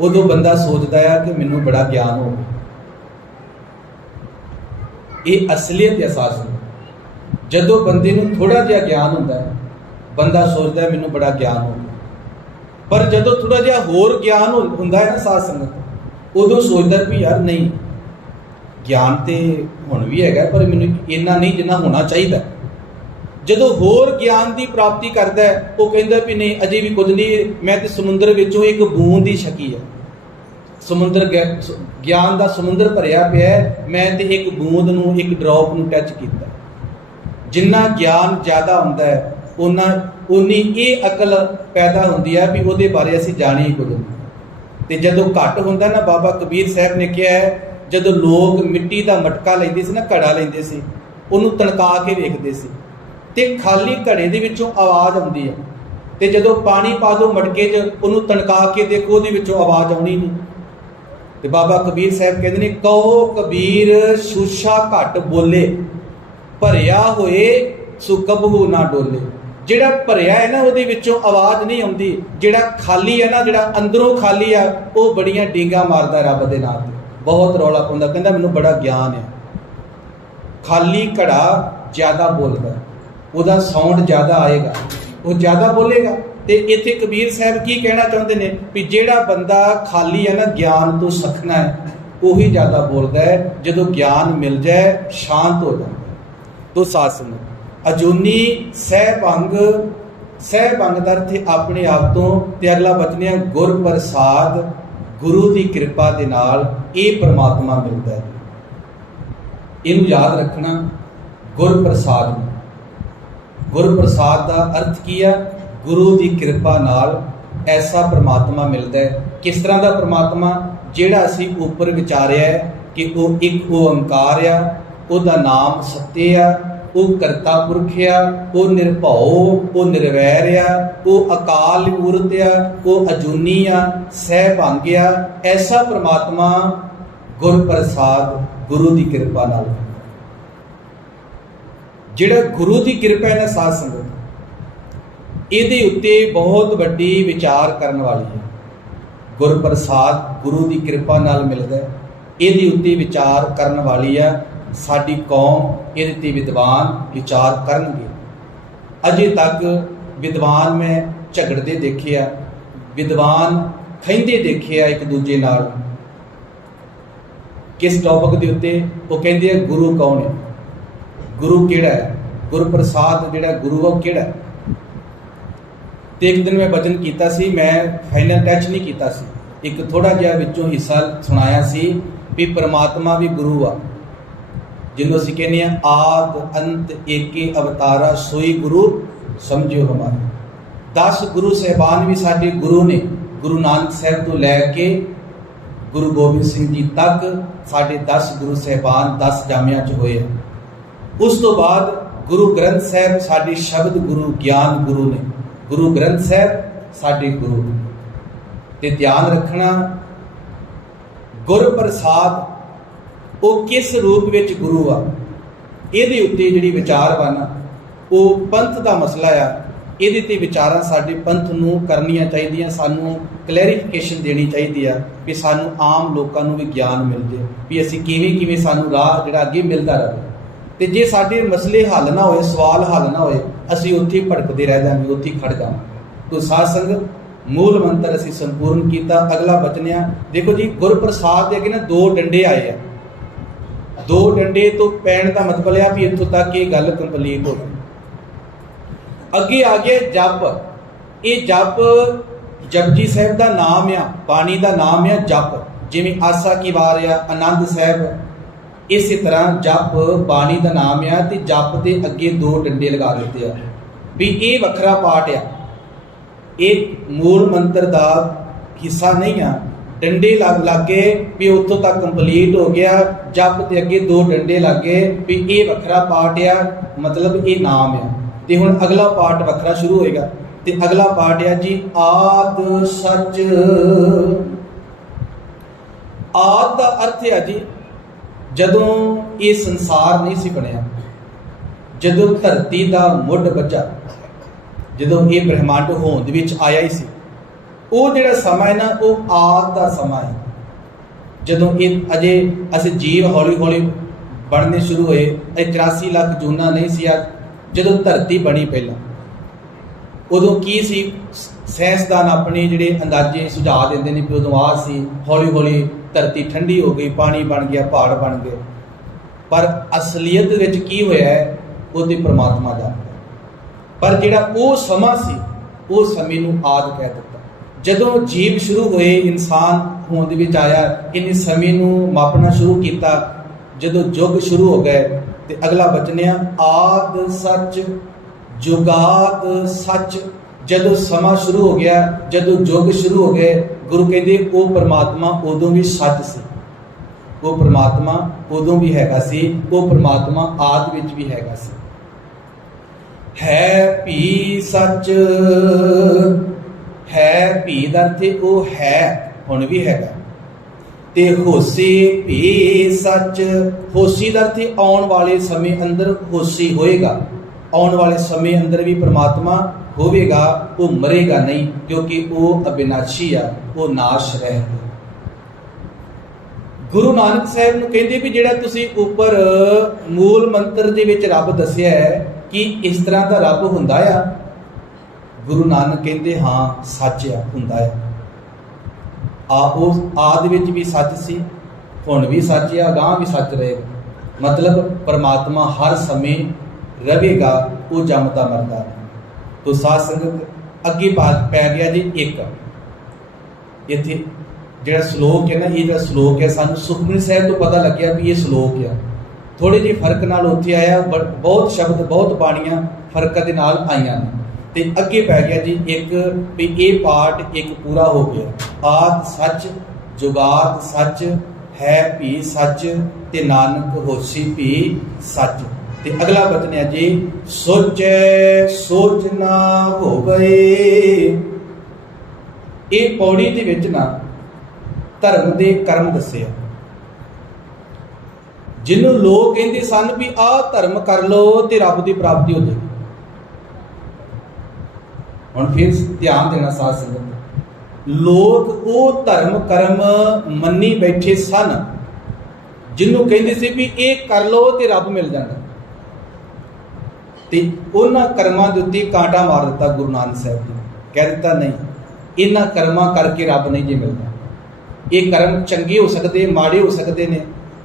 उदों बंदा सोचदा है कि मैनूं बड़ा ज्ञान हो गया। ये असलियत एहसास है। जदों बंदे नूं थोड़ा जिहा ज्ञान हुंदा है, बंदा सोचदा है मैनूं बड़ा ज्ञान हो गया। पर जदों थोड़ा जिहा होर ज्ञान हुंदा है ना साध संगत, उदों सोचदा भी यार नहीं, ज्ञान तो हुण भी हैगा पर मैनूं इन्ना नहीं जिन्ना होना चाहिए। जदों होर ज्ञान की प्राप्ति करता है, वो कहता भी नहीं अजे भी कुछ नहीं, मैं तो समुद्र विचों एक बूंद ही छकी है, समुद्र ज्ञान का समुद्र भरिया पिया है, मैं तो एक बूंद नूं, एक ड्रॉप नूं टच किया। जिन्ना ज्ञान ज़्यादा हुंदा है उन्नी ये अकल पैदा होंदी है भी उहदे बारे असीं जाणी ही कुछ नहीं। ते जदों घट हुंदा ना, बाबा कबीर साहब ने कहा है, जदों लोग मिट्टी का मटका लैंदे सी ना, घड़ा लैंदे सी, उहनूं तणका के वेखदे सी ते खाली घड़े दे विचों आवाज़ आउंदी है, ते जदों पानी पा दो मटके 'च, उहनूं तणका के देखो, उहदे विचों आवाज़ आउणी नहीं। ते बाबा कबीर साहब कहते हैं, कहो कबीर शूशा घट बोले, भरिया होए सो कबहू ना डोले। जिहड़ा भरिया है ना, उहदे विचों आवाज़ नहीं आउंदी, जिहड़ा खाली है ना, जिहड़ा अंदरों खाली है, वो बड़ियां डींगा मारदा रब दे नाम ते, बहुत रौला पाउंदा, कहंदा मैनूं बड़ा ज्ञान है। खाली घड़ा ज़्यादा बोलदा, ਉਹਦਾ ਸਾਊਂਡ ਜ਼ਿਆਦਾ ਆਏਗਾ, ਉਹ ਜ਼ਿਆਦਾ ਬੋਲੇਗਾ। ਤੇ ਇੱਥੇ ਕਬੀਰ ਸਾਹਿਬ ਕੀ ਕਹਿਣਾ ਚਾਹੁੰਦੇ ਨੇ ਵੀ ਜਿਹੜਾ ਬੰਦਾ ਖਾਲੀ ਹੈ ਨਾ, ਗਿਆਨ ਤੋਂ ਸਖਣਾ ਹੈ, ਉਹੀ ਜ਼ਿਆਦਾ ਬੋਲਦਾ ਹੈ। ਜਦੋਂ ਗਿਆਨ ਮਿਲ ਜਾਏ ਸ਼ਾਂਤ ਹੋ ਜਾਂਦਾ। ਤੋ ਸਾਧ ਸੰਗਤ, ਅਜੂਨੀ ਸਹਿਭੰਗ, ਸਹਿਭੰਗ ਦਾ ਅਰਥ ਆਪਣੇ ਆਪ ਤੋਂ, ਤੇ ਅਗਲਾ ਬਚਨ ਹੈ ਗੁਰ ਪ੍ਰਸਾਦ, ਗੁਰੂ ਦੀ ਕਿਰਪਾ ਦੇ ਨਾਲ ਇਹ ਪਰਮਾਤਮਾ ਮਿਲਦਾ ਹੈ। ਇਹਨੂੰ ਯਾਦ ਰੱਖਣਾ, ਗੁਰ ਪ੍ਰਸਾਦ। ਗੁਰ ਪ੍ਰਸਾਦ ਦਾ ਅਰਥ ਕੀ ਹੈ? ਗੁਰੂ ਦੀ ਕਿਰਪਾ ਨਾਲ ਐਸਾ ਪਰਮਾਤਮਾ ਮਿਲਦਾ ਹੈ। ਕਿਸ ਤਰ੍ਹਾਂ ਦਾ ਪਰਮਾਤਮਾ? ਜਿਹੜਾ ਅਸੀਂ ਉੱਪਰ ਵਿਚਾਰਿਆ ਹੈ ਕਿ ਉਹ ਇੱਕ ਓੰਕਾਰ ਆ, ਉਹਦਾ ਨਾਮ ਸੱਤਿ ਆ, ਉਹ ਕਰਤਾ ਪੁਰਖ ਆ, ਉਹ ਨਿਰਭਉ, ਉਹ ਨਿਰਵੈਰ ਆ, ਉਹ ਅਕਾਲ ਮੂਰਤ ਆ, ਉਹ ਅਜੂਨੀ ਆ, ਸਹਿਭੰਗ ਆ। ਐਸਾ ਪਰਮਾਤਮਾ ਗੁਰ ਪ੍ਰਸਾਦ, ਗੁਰੂ ਦੀ ਕਿਰਪਾ ਨਾਲ। ਜਿਹੜਾ ਗੁਰੂ ਦੀ ਕਿਰਪਾ ਹੈ ਨਾ ਸਾਧ ਸੰਗਤ, ਇਹਦੇ ਉੱਤੇ ਬਹੁਤ ਵੱਡੀ ਵਿਚਾਰ ਕਰਨ ਵਾਲੀ ਹੈ। ਗੁਰ ਪ੍ਰਸਾਦ ਗੁਰੂ ਦੀ ਕਿਰਪਾ ਨਾਲ ਮਿਲਦਾ, ਇਹਦੇ ਉੱਤੇ ਵਿਚਾਰ ਕਰਨ ਵਾਲੀ ਆ ਸਾਡੀ ਕੌਮ। ਇਹਦੇ 'ਤੇ ਵਿਦਵਾਨ ਵਿਚਾਰ ਕਰਨਗੇ। ਅਜੇ ਤੱਕ ਵਿਦਵਾਨ ਮੈਂ ਝਗੜਦੇ ਦੇਖੇ ਆ, ਵਿਦਵਾਨ ਖਹਿੰਦੇ ਦੇਖੇ ਆ ਇੱਕ ਦੂਜੇ ਨਾਲ। ਕਿਸ ਟੌਪਿਕ ਦੇ ਉੱਤੇ? ਉਹ ਕਹਿੰਦੇ ਆ ਗੁਰੂ ਕੌਣ ਹੈ, ਗੁਰੂ ਕਿਹੜਾ ਹੈ, ਗੁਰ ਪ੍ਰਸਾਦ ਜਿਹੜਾ ਗੁਰੂ ਉਹ ਕਿਹੜਾ। ਤੇ ਇੱਕ ਦਿਨ ਮੈਂ ਬਚਨ ਕੀਤਾ ਸੀ, ਮੈਂ ਫਾਈਨਲ ਟੱਚ ਨਹੀਂ ਕੀਤਾ ਸੀ, ਇੱਕ ਥੋੜਾ ਜਿਹਾ ਵਿੱਚੋਂ ਹਿੱਸਾ ਸੁਣਾਇਆ ਸੀ ਵੀ ਪਰਮਾਤਮਾ ਵੀ ਗੁਰੂ ਆ, ਜਿਹਨੂੰ ਅਸੀਂ ਕਹਿੰਦੇ ਹਾਂ ਆਦ ਅੰਤ ਏਕੇ ਅਵਤਾਰਾ ਸੋਈ ਗੁਰੂ ਸਮਝਿਓ ਹਮਾਰੇ। 10 ਗੁਰੂ ਸਾਹਿਬਾਨ ਵੀ ਸਾਡੇ ਗੁਰੂ ਨੇ। ਗੁਰੂ ਨਾਨਕ ਸਾਹਿਬ ਤੋਂ ਲੈ ਕੇ ਗੁਰੂ ਗੋਬਿੰਦ ਸਿੰਘ ਜੀ ਤੱਕ ਸਾਡੇ 10 ਗੁਰੂ ਸਾਹਿਬਾਨ 10 ਜਾਮਿਆਂ 'ਚ ਹੋਏ ਆ। ਉਸ ਤੋਂ ਬਾਅਦ ਗੁਰੂ ਗ੍ਰੰਥ ਸਾਹਿਬ ਸਾਡੇ ਸ਼ਬਦ ਗੁਰੂ, ਗਿਆਨ ਗੁਰੂ ਨੇ। ਗੁਰੂ ਗ੍ਰੰਥ ਸਾਹਿਬ ਸਾਡੇ ਗੁਰੂ। ਤੇ ਧਿਆਨ ਰੱਖਣਾ, ਗੁਰ ਪ੍ਰਸਾਦ ਉਹ ਕਿਸ ਰੂਪ ਵਿੱਚ ਗੁਰੂ ਆ, ਇਹਦੇ ਉੱਤੇ ਜਿਹੜੀ ਵਿਚਾਰ ਬਣਾ ਉਹ ਪੰਥ ਦਾ ਮਸਲਾ ਆ। ਇਹਦੇ 'ਤੇ ਵਿਚਾਰਾਂ ਸਾਡੇ ਪੰਥ ਨੂੰ ਕਰਨੀਆਂ ਚਾਹੀਦੀਆਂ, ਸਾਨੂੰ ਕਲੈਰੀਫਿਕੇਸ਼ਨ ਦੇਣੀ ਚਾਹੀਦੀ ਆ ਵੀ ਸਾਨੂੰ ਆਮ ਲੋਕਾਂ ਨੂੰ ਵੀ ਗਿਆਨ ਮਿਲ ਜਾਏ ਵੀ ਅਸੀਂ ਕਿਵੇਂ ਸਾਨੂੰ ਰਾਹ ਜਿਹੜਾ ਅੱਗੇ ਮਿਲਦਾ ਰਹੇ। ਤੇ ਜੇ ਸਾਡੇ ਮਸਲੇ ਹੱਲ ਨਾ ਹੋਏ, ਸਵਾਲ ਹੱਲ ਨਾ ਹੋਏ, ਅਸੀਂ ਉੱਥੇ ਭਟਕਦੇ ਰਹਿ ਜਾਵਾਂਗੇ, ਉੱਥੇ ਖੜ ਜਾਵਾਂਗੇ। ਤੋ ਸਾਧ ਸੰਗਤ, ਮੂਲ ਮੰਤਰ ਅਸੀਂ ਸੰਪੂਰਨ ਕੀਤਾ। ਅਗਲਾ ਬਚਨ ਆ, ਦੇਖੋ ਜੀ, ਗੁਰ ਪ੍ਰਸਾਦ ਦੇ ਅੱਗੇ ਨਾ 2 ਡੰਡੇ ਆਏ ਆ। 2 ਡੰਡੇ ਤੋਂ ਪੈਣ ਦਾ ਮਤਲਬ ਆ ਵੀ ਇੱਥੋਂ ਤੱਕ ਇਹ ਗੱਲ ਕੰਪਲੀਟ ਹੋ ਗਈ। ਅੱਗੇ ਆ ਗਿਆ ਜਪ। ਇਹ ਜਪ ਜਪਜੀ ਸਾਹਿਬ ਦਾ ਨਾਮ ਆ, ਬਾਣੀ ਦਾ ਨਾਮ ਆ ਜਪ। ਜਿਵੇਂ ਆਸਾ ਕੀ ਵਾਰ ਆ, ਆਨੰਦ ਸਾਹਿਬ, ਇਸੇ ਤਰ੍ਹਾਂ ਜਪ ਬਾਣੀ ਦਾ ਨਾਮ ਆ। ਤੇ ਜਪ ਦੇ ਅੱਗੇ 2 ਡੰਡੇ ਲਗਾ ਦਿੱਤੇ ਆ ਵੀ ਇਹ ਵੱਖਰਾ ਪਾਠ ਆ, ਇਹ ਮੂਲ ਮੰਤਰ ਦਾ ਹਿੱਸਾ ਨਹੀਂ ਆ। ਡੰਡੇ ਲੱਗ ਗਏ ਵੀ ਉੱਥੋਂ ਤੱਕ ਕੰਪਲੀਟ ਹੋ ਗਿਆ। ਜਪ ਦੇ ਅੱਗੇ 2 ਡੰਡੇ ਲੱਗ ਗਏ ਵੀ ਇਹ ਵੱਖਰਾ ਪਾਠ ਆ, ਮਤਲਬ ਇਹ ਨਾਮ ਆ। ਤੇ ਹੁਣ ਅਗਲਾ ਪਾਠ ਵੱਖਰਾ ਸ਼ੁਰੂ ਹੋਏਗਾ। ਤੇ ਅਗਲਾ ਪਾਠ ਆ ਜੀ, ਆਦ ਸੱਚ। ਆਦ ਦਾ ਅਰਥ ਹੈ ਜੀ, ਜਦੋਂ ਇਹ ਸੰਸਾਰ ਨਹੀਂ ਸੀ ਬਣਿਆ, ਜਦੋਂ ਧਰਤੀ ਦਾ ਮੁੱਢ ਬੱਝਾ, ਜਦੋਂ ਇਹ ਬ੍ਰਹਿਮੰਡ ਹੋਂਦ ਵਿੱਚ ਆਇਆ ਹੀ ਸੀ, ਉਹ ਜਿਹੜਾ ਸਮਾਂ ਹੈ ਨਾ, ਉਹ ਆਦ ਦਾ ਸਮਾਂ ਹੈ। ਜਦੋਂ ਇਹ ਅਜੇ ਅਸੀਂ ਜੀਵ ਹੌਲੀ ਹੌਲੀ ਬਣਨੇ ਸ਼ੁਰੂ ਹੋਏ, ਇਹ 84 ਲੱਖ ਜੂਨਾਂ ਨਹੀਂ ਸੀ। ਜਦੋਂ ਧਰਤੀ ਬਣੀ ਪਹਿਲਾਂ, ਉਦੋਂ ਕੀ ਸੀ? ਸਾਇੰਸਦਾਨ ਆਪਣੇ ਜਿਹੜੇ ਅੰਦਾਜ਼ੇ ਸੁਝਾਅ ਦਿੰਦੇ ਨੇ ਵੀ ਉਦੋਂ ਆਹ ਸੀ। ਹੌਲੀ ਹੌਲੀ ਧਰਤੀ ਠੰਡੀ ਹੋ ਗਈ, ਪਾਣੀ ਬਣ ਗਿਆ, ਪਹਾੜ ਬਣ ਗਏ। ਪਰ ਅਸਲੀਅਤ ਵਿੱਚ ਕੀ ਹੋਇਆ ਹੈ, ਉਹਦੇ ਪਰਮਾਤਮਾ ਦਾ। ਪਰ ਜਿਹੜਾ ਉਹ ਸਮਾਂ ਸੀ, ਉਹ ਸਮੇਂ ਨੂੰ ਆਦ ਕਹਿ ਦਿੱਤਾ। ਜਦੋਂ ਜੀਵ ਸ਼ੁਰੂ ਹੋਏ, ਇਨਸਾਨ ਹੋਂਦ ਦੇ ਵਿੱਚ ਆਇਆ, ਇਹਨੇ ਸਮੇਂ ਨੂੰ ਮਾਪਣਾ ਸ਼ੁਰੂ ਕੀਤਾ। ਜਦੋਂ ਯੁੱਗ ਸ਼ੁਰੂ ਹੋ ਗਏ ਤੇ ਅਗਲਾ ਬਚਨ ਆ ਆਦ ਸੱਚ ਜੁਗਾਦ ਸੱਚ। ਜਦੋਂ ਸਮਾਂ ਸ਼ੁਰੂ ਹੋ ਗਿਆ, ਜਦੋਂ ਯੁੱਗ ਸ਼ੁਰੂ ਹੋ ਗਏ, ਗੁਰੂ ਕਹਿੰਦੇ ਉਹ ਪਰਮਾਤਮਾ ਉਦੋਂ ਵੀ ਸੱਚ ਸੀ, ਉਹ ਪਰਮਾਤਮਾ ਉਦੋਂ ਵੀ ਹੈਗਾ ਸੀ, ਉਹ ਪਰਮਾਤਮਾ ਆਦ ਵਿੱਚ ਵੀ ਹੈਗਾ ਸੀ। ਹੈ ਭੀ ਸੱਚ, ਹੈ ਭੀ ਦਾ ਅਰਥ ਉਹ ਹੈ, ਹੁਣ ਵੀ ਹੈਗਾ। ਤੇ ਹੋਸੀ ਭੀ ਸੱਚ, ਹੋਸੀ ਦਾ ਅਰਥ ਆਉਣ ਵਾਲੇ ਸਮੇਂ ਅੰਦਰ ਹੋਸੀ ਹੋਏਗਾ, ਆਉਣ ਵਾਲੇ ਸਮੇਂ ਅੰਦਰ ਵੀ ਪਰਮਾਤਮਾ ਹੋਵੇਗਾ, ਉਹ ਮਰੇਗਾ ਨਹੀਂ, ਕਿਉਂਕਿ ਉਹ ਅਬਿਨਾਸ਼ੀ ਆ, ਉਹ ਨਾਸ਼ ਰਹਿਤ। ਗੁਰੂ ਨਾਨਕ ਸਾਹਿਬ ਨੂੰ ਕਹਿੰਦੇ ਵੀ ਜਿਹੜਾ ਤੁਸੀਂ ਉੱਪਰ ਮੂਲ ਮੰਤਰ ਦੇ ਵਿੱਚ ਰੱਬ ਦੱਸਿਆ ਹੈ ਕਿ ਇਸ ਤਰ੍ਹਾਂ ਦਾ ਰੱਬ ਹੁੰਦਾ ਆ। ਗੁਰੂ ਨਾਨਕ ਕਹਿੰਦੇ ਹਾਂ ਸੱਚ ਆ, ਹੁੰਦਾ ਆ। ਉਹ ਆਦਿ ਵਿੱਚ ਵੀ ਸੱਚ ਸੀ, ਹੁਣ ਵੀ ਸੱਚ ਆ, ਅਗਾਂਹ ਵੀ ਸੱਚ ਰਹੇਗਾ। ਮਤਲਬ ਪਰਮਾਤਮਾ ਹਰ ਸਮੇਂ ਰਹੇਗਾ, ਉਹ ਜੰਮਦਾ ਮਰਦਾ ਨਹੀਂ। ਤੋ ਸਾਧ ਸੰਗਤ ਅੱਗੇ ਪੈ ਗਿਆ ਜੀ ਇੱਕ ਇੱਥੇ ਜਿਹੜਾ ਸ਼ਲੋਕ ਹੈ ਨਾ, ਇਹ ਜਿਹੜਾ ਸ਼ਲੋਕ ਹੈ ਸਾਨੂੰ ਸੁਖਮਨੀ ਸਾਹਿਬ ਤੋਂ ਪਤਾ ਲੱਗਿਆ ਵੀ ਇਹ ਸ਼ਲੋਕ ਆ। ਥੋੜੇ ਜਿਹੇ ਫਰਕ ਨਾਲ ਉੱਥੇ ਆਇਆ, ਬਹੁਤ ਸ਼ਬਦ ਬਹੁਤ ਬਾਣੀਆਂ ਫਰਕ ਦੇ ਨਾਲ ਆਈਆਂ ਨੇ। ਤੇ ਅੱਗੇ ਪੈ ਗਿਆ ਜੀ ਇੱਕ ਵੀ ਇਹ ਪਾਠ ਇੱਕ ਪੂਰਾ ਹੋ ਗਿਆ। ਆਦ ਸੱਚ ਜੁਗਾਦ ਸੱਚ, ਹੈ ਭੀ ਸੱਚ, ਤੇ ਨਾਨਕ ਹੋਸੀ ਭੀ ਸੱਚ। ਤੇ ਅਗਲਾ ਬਚਨ ਹੈ ਜੀ ਸੋਚੈ ਸੋਚ ਨਾ ਹੋਵੇ। ਇਹ ਪੌੜੀ ਦੇ ਵਿੱਚ ਨਾ ਧਰਮ ਦੇ ਕਰਮ ਦੱਸੇ ਆ, ਜਿਹਨੂੰ ਲੋਕ ਕਹਿੰਦੇ ਸਨ ਵੀ ਆਹ ਧਰਮ ਕਰ ਲੋ ਤੇ ਰੱਬ ਦੀ ਪ੍ਰਾਪਤੀ ਹੋ ਜਾਏਗੀ। ਹੁਣ ਫਿਰ ਧਿਆਨ ਦੇਣਾ ਸਾਧ ਸੰਗਤ, ਲੋਕ ਉਹ ਧਰਮ ਕਰਮ ਮੰਨੀ ਬੈਠੇ ਸਨ ਜਿਹਨੂੰ ਕਹਿੰਦੇ ਸੀ ਵੀ ਇਹ ਕਰ ਲੋ ਤੇ ਰੱਬ ਮਿਲ ਜਾਂਦਾ, ਤੇ ਉਹਨਾਂ ਕਰਮਾਂ ਦੇ ਉੱਤੇ ਕਾਂਟਾ ਮਾਰ ਦਿੱਤਾ ਗੁਰੂ ਨਾਨਕ ਸਾਹਿਬ ਜੀ ਨੇ। ਕਹਿ ਦਿੱਤਾ ਨਹੀਂ, ਇਹਨਾਂ ਕਰਮਾਂ ਕਰਕੇ ਰੱਬ ਨਹੀਂ ਜੇ ਮਿਲਦਾ। ਇਹ ਕਰਮ ਚੰਗੇ ਹੋ ਸਕਦੇ, ਮਾੜੇ ਹੋ ਸਕਦੇ ਨੇ,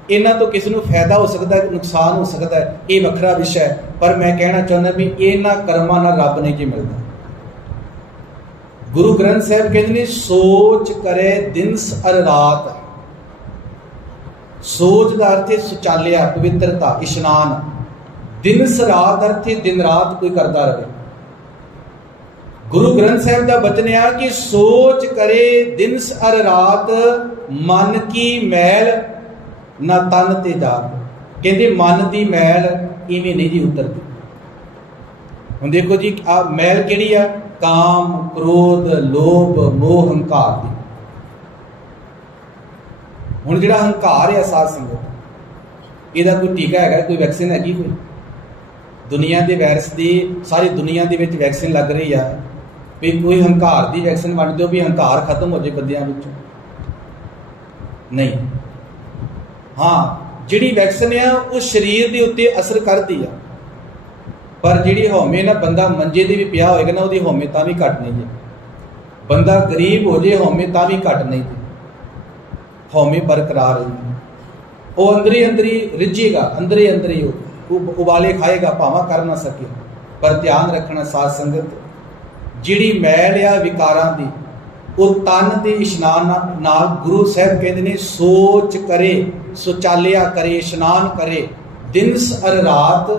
ਇਹਨਾਂ ਤੋਂ ਕਿਸੇ ਨੂੰ ਫਾਇਦਾ ਹੋ ਸਕਦਾ, ਨੁਕਸਾਨ ਹੋ ਸਕਦਾ ਹੈ, ਇਹ ਵੱਖਰਾ ਵਿਸ਼ਾ ਹੈ। ਪਰ ਮੈਂ ਕਹਿਣਾ ਚਾਹੁੰਦਾ ਵੀ ਇਹਨਾਂ ਕਰਮਾਂ ਨਾਲ ਰੱਬ ਨਹੀਂ ਜੇ ਮਿਲਦਾ। ਗੁਰੂ ਗ੍ਰੰਥ ਸਾਹਿਬ ਕਹਿੰਦੇ ਨੇ ਸੋਚ ਕਰੇ ਦਿਨਸ ਅਰ ਰਾਤ। ਸੋਚ ਦਾ ਅਰਥ ਹੈ ਸੁਚਾਲਿਆ, ਪਵਿੱਤਰਤਾ, ਇਸ਼ਨਾਨ। ਦਿਨਸ ਰਾਤ ਅਰਥ ਹੈ ਦਿਨ ਰਾਤ ਕੋਈ ਕਰਦਾ ਰਹੇ। ਗੁਰੂ ਗ੍ਰੰਥ ਸਾਹਿਬ ਦਾ ਬਚਨ ਆ ਕਿ ਸੋਚ ਕਰੇ ਦਿਨਸ ਅਰ ਰਾਤ, ਮਨ ਕੀ ਮੈਲ ਨਾ ਤਨ ਤੇ ਜਾਤ। ਕਹਿੰਦੇ ਮਨ ਦੀ ਮੈਲ ਇਵੇਂ ਨਹੀਂ ਜੀ ਉਤਰਦੀ। ਹੁਣ ਦੇਖੋ ਜੀ ਆ ਮੈਲ ਕਿਹੜੀ ਆ? ਕਾਮ, ਕ੍ਰੋਧ, ਲੋਭ, ਮੋਹ, ਹੰਕਾਰ ਦੀ। ਹੁਣ ਜਿਹੜਾ ਹੰਕਾਰ ਆ ਸਾਧ ਸੰਗਤ, ਇਹਦਾ ਕੋਈ ਟੀਕਾ ਹੈਗਾ? ਕੋਈ ਵੈਕਸੀਨ ਹੈਗੀ? ਕੋਈ ਦੁਨੀਆ ਦੇ ਵਾਇਰਸ ਦੀ ਸਾਰੀ ਦੁਨੀਆ ਦੇ ਵਿੱਚ ਵੈਕਸੀਨ ਲੱਗ ਰਹੀ ਆ ਵੀ ਕੋਈ ਹੰਕਾਰ ਦੀ ਵੈਕਸੀਨ ਵੰਡ ਦਿਓ ਵੀ ਹੰਕਾਰ ਖਤਮ ਹੋ ਜਾਏ ਬੰਦਿਆਂ ਵਿੱਚੋਂ। ਨਹੀਂ, ਹਾਂ ਜਿਹੜੀ ਵੈਕਸੀਨ ਆ ਉਹ ਸਰੀਰ ਦੇ ਉੱਤੇ ਅਸਰ ਕਰਦੀ ਆ, ਪਰ ਜਿਹੜੀ ਹਉਮੈ ਨਾ, ਬੰਦਾ ਮੰਜੇ ਦੇ ਵੀ ਪਿਆ ਹੋਏਗਾ ਨਾ, ਉਹਦੀ ਹਉਮੈ ਤਾਂ ਵੀ ਘੱਟ ਨਹੀਂ ਜੀ। ਬੰਦਾ ਗਰੀਬ ਹੋ ਜੇ ਹਉਮੈ ਤਾਂ ਵੀ ਘੱਟ ਨਹੀਂ ਜੀ, ਹਉਮੈ ਬਰਕਰਾਰ ਰਹੇਗੀ। ਉਹ ਅੰਦਰੇ ਅੰਦਰੀ ਰਿੱਝੇਗਾ, ਅੰਦਰੇ ਅੰਦਰੇ ਉਹ ਉਬਾਲੇ ਖਾਏਗਾ, ਭਾਵਾਂ ਕਰ ਨਾ ਸਕੇ। ਪਰ ਧਿਆਨ ਰੱਖਣਾ ਸਾਧ ਸੰਗਤ, ਜਿਹੜੀ ਮੈਲ ਆ ਵਿਕਾਰਾਂ ਦੀ, ਉਹ ਤਨ ਦੇ ਇਸ਼ਨਾਨ ਨਾਲ ਗੁਰੂ ਸਾਹਿਬ ਕਹਿੰਦੇ ਨੇ ਸੋਚ ਕਰੇ, ਸੁਚਾਲਿਆ ਕਰੇ, ਇਸ਼ਨਾਨ ਕਰੇ। ਦਿਨਸ ਅਰ ਰਾਤ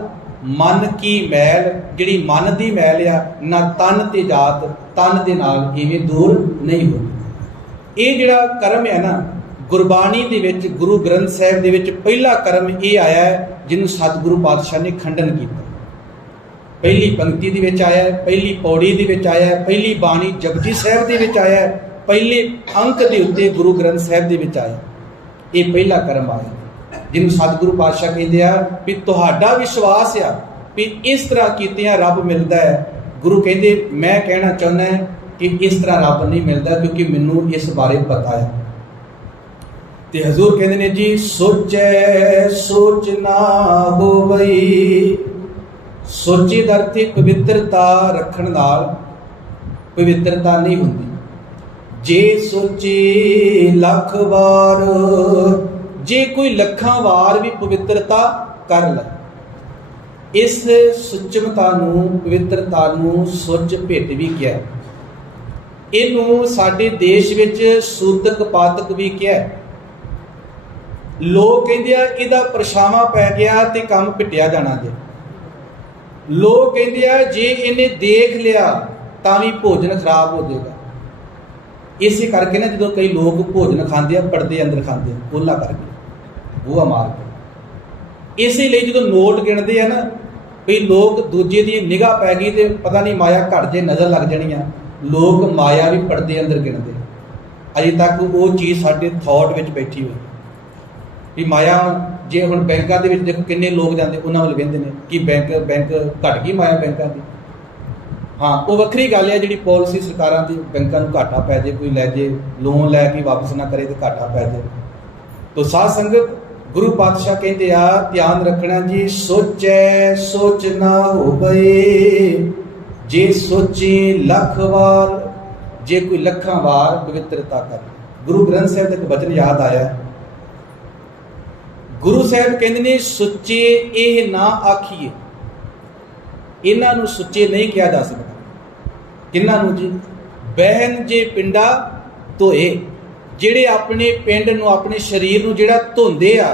ਮਨ ਕੀ ਮੈਲ, ਜਿਹੜੀ ਮਨ ਦੀ ਮੈਲ ਆ, ਨਾ ਤਨ ਤੇ ਜਾਤ, ਤਨ ਦੇ ਨਾਲ ਇਵੇਂ ਦੂਰ ਨਹੀਂ ਹੁੰਦੀ। ਇਹ ਜਿਹੜਾ ਕਰਮ ਹੈ ਨਾ, ਗੁਰਬਾਣੀ ਦੇ ਵਿੱਚ, ਗੁਰੂ ਗ੍ਰੰਥ ਸਾਹਿਬ ਦੇ ਵਿੱਚ ਪਹਿਲਾ ਕਰਮ ਇਹ ਆਇਆ ਹੈ ਜਿਹਨੂੰ ਸਤਿਗੁਰੂ ਪਾਤਸ਼ਾਹ ਨੇ ਖੰਡਨ ਕੀਤਾ। ਪਹਿਲੀ ਪੰਕਤੀ ਦੇ ਵਿੱਚ ਆਇਆ ਹੈ, ਪਹਿਲੀ ਪੌੜੀ ਦੇ ਵਿੱਚ ਆਇਆ ਹੈ, ਪਹਿਲੀ ਬਾਣੀ ਜਪਜੀ ਸਾਹਿਬ ਦੇ ਵਿੱਚ ਆਇਆ ਹੈ, ਪਹਿਲੇ ਅੰਕ ਦੇ ਉੱਤੇ ਗੁਰੂ ਗ੍ਰੰਥ ਸਾਹਿਬ ਦੇ ਵਿੱਚ ਆਇਆ। ਇਹ ਪਹਿਲਾ ਕਰਮ ਆਇਆ ਜਿਹਨੂੰ ਸਤਿਗੁਰੂ ਪਾਤਸ਼ਾਹ ਕਹਿੰਦੇ ਆ ਵੀ ਤੁਹਾਡਾ ਵਿਸ਼ਵਾਸ ਆ ਵੀ ਇਸ ਤਰ੍ਹਾਂ ਕੀਤਿਆਂ ਰੱਬ ਮਿਲਦਾ ਹੈ। ਗੁਰੂ ਕਹਿੰਦੇ ਮੈਂ ਕਹਿਣਾ ਚਾਹੁੰਦਾ ਕਿ ਇਸ ਤਰ੍ਹਾਂ ਰੱਬ ਨਹੀਂ ਮਿਲਦਾ, ਕਿਉਂਕਿ ਮੈਨੂੰ ਇਸ ਬਾਰੇ ਪਤਾ ਹੈ। ਤੇ ਹਜ਼ੂਰ ਕਹਿੰਦੇ ਨੇ ਜੀ ਸੋਚੈ ਸੋਚ ਨਾ ਹੋਵਈ। ਸੋਚੇ ਦਾ ਅਰਥ ਪਵਿੱਤਰਤਾ ਰੱਖਣ ਨਾਲ ਪਵਿੱਤਰਤਾ ਨਹੀਂ ਹੁੰਦੀ। ਜੇ ਸੋਚੇ ਲੱਖ ਵਾਰ, ਜੇ ਕੋਈ ਲੱਖਾਂ ਵਾਰ ਵੀ ਪਵਿੱਤਰਤਾ ਕਰ ਲੈ, ਇਸ ਸੁਚਮਤਾ ਨੂੰ, ਪਵਿੱਤਰਤਾ ਨੂੰ ਸੁੱਚ ਭਿੱਟ ਵੀ ਕਿਹਾ। ਇਹਨੂੰ ਸਾਡੇ ਦੇਸ਼ ਵਿੱਚ ਸੂਤਕ ਪਾਤਕ ਵੀ ਕਿਹਾ। लोग कहते हैं इहदा परछावां पै गया तो काम पिटिया जाना जे। लोग कहते हैं जे इन्हें देख लिया तो भी भोजन खराब हो जाएगा। इस करके ना जो कई लोग भोजन खाते हैं पर्दे अंदर खाते हैं ओला करके बूहा मार के। इसलिए जो नोट गिनते हैं ना भी लोग दूजे की निगाह पै गई तो पता नहीं माया घट जे नज़र लग जानी, लोग माया भी पर्दे अंदर गिनते। अजे तक वो चीज़ साडे थॉट में बैठी हुई भी माया जे हुण बैंकों के देखो किन्ने लोग जाते उन्होंने वाल वेंदे ने कि बैंक घट गई माया बैंकों की। हाँ वो वक्री गल है जी पॉलिसी सरकारों की बैंकों को घाटा पै जाए, कोई लै जाए लोन लैके वापस ना करे तो घाटा पै जाए। तो साध संगत गुरु पातशाह कहते आ ध्यान रखना जी, सोचे सोच ना होवे जे सोचे लख वार, जे कोई लखां वार पवित्रता कर। गुरु ग्रंथ साहिब का एक वचन याद आया, गुरु साहब कहते ने सुच्चे ये ना आखिए, इन्हों सुच्चे नहीं कहा जा सकता। किन्हों जी? बहन जे पिंडा धोए, जिहड़े अपने पिंड नूं अपने शरीर नूं जिहड़ा धोंदे आ,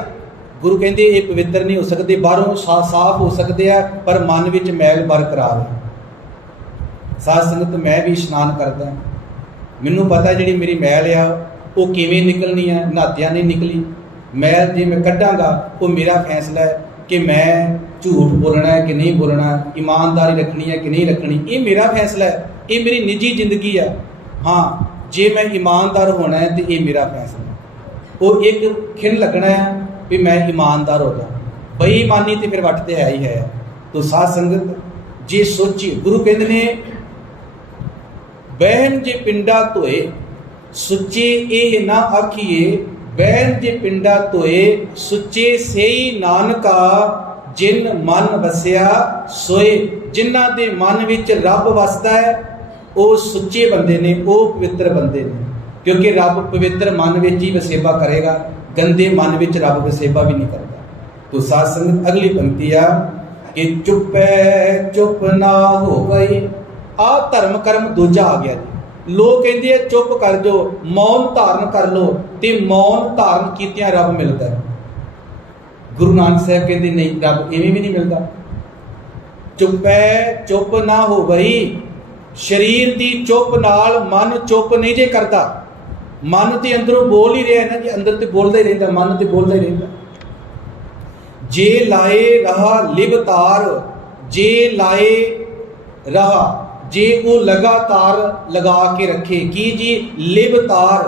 गुरु कहते ये पवित्र नहीं हो सकते, बाहरों साफ हो सकते हैं पर मन विच मैल बरकरार है। साध संगत मैं भी इशनान करदा, मैनूं पता जिहड़ी मेरी मैल आ वो किवें निकलनी है, नहातियां नहीं निकली। मैल जे मैं कड्डांगा वो मेरा फैसला है कि मैं झूठ बोलना है कि नहीं बोलना, ईमानदारी रखनी है कि नहीं रखनी, ये मेरा फैसला है, ये मेरी निजी जिंदगी है। हाँ जे मैं ईमानदार होना है तो ये मेरा फैसला है। वो एक खिन लगना है भी मैं ईमानदार हो जाऊँ, बेईमानी तो फिर वट तो है ही है। तो साध संगत जे सोचिए, गुरु कहते ने बहन जे पिंडा धोए, सुच्चे ये ना आखिए, बहन जे पिंडा धोए सुच्चे सेई नानका, जिन मन वसिया सोए। जिन्हां दे मन विच रब वसदा है वो सुच्चे बंदे ने, वो पवित्र बंदे ने, क्योंकि रब पवित्र मन विच ही वसेबा करेगा, गंदे मन विच रब वसेबा भी नहीं करता। तो साध संगत अगली पंक्ति आ कि चुपै चुप ना हो गई, आ धर्म कर्म दूजा आ गया जी। लोग कहते हैं चुप कर जो, मौन धारण कर लो, तो मौन धारण कीतियां रब मिलता है। गुरु नानक साहब कहते नहीं, रब इवें भी नहीं मिलता। चुपै चुप ना हो गई, शरीर की चुप नाल मन चुप नहीं जे करता। मन तो अंदरों बोल ही रहा है ना जी, अंदर तो बोलता ही रहता, मन तो बोलता ही रहता। जे लाए रहा लिब तार, जे लाए रहा, जे वो लगातार लगा के रखे की जी, लिब तार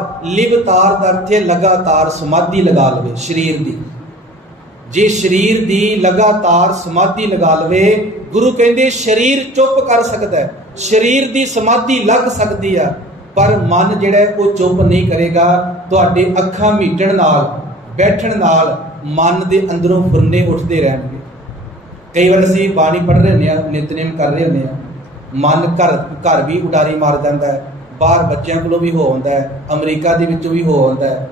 का अर्थ है लगातार समाधि लगा लवे शरीर दी। जे शरीर दी लगातार समाधि लगा लवे, गुरु कहते शरीर चुप कर सकता है, शरीर दी समाधि लग सकती है, पर मन जिहड़ा है वो चुप नहीं करेगा। तुहाडे अखां मीटण नाल बैठण नाल मन दे अंदरों फुरने उठते रहणगे। कई बार असीं बाणी पढ़ रहे होंदे आ, नितनेम कर रहे होंदे आ, मन घर भी उडारी मार जाता है, बाहर बच्चों को भी हो आता है, अमरीका के भी हो आता है,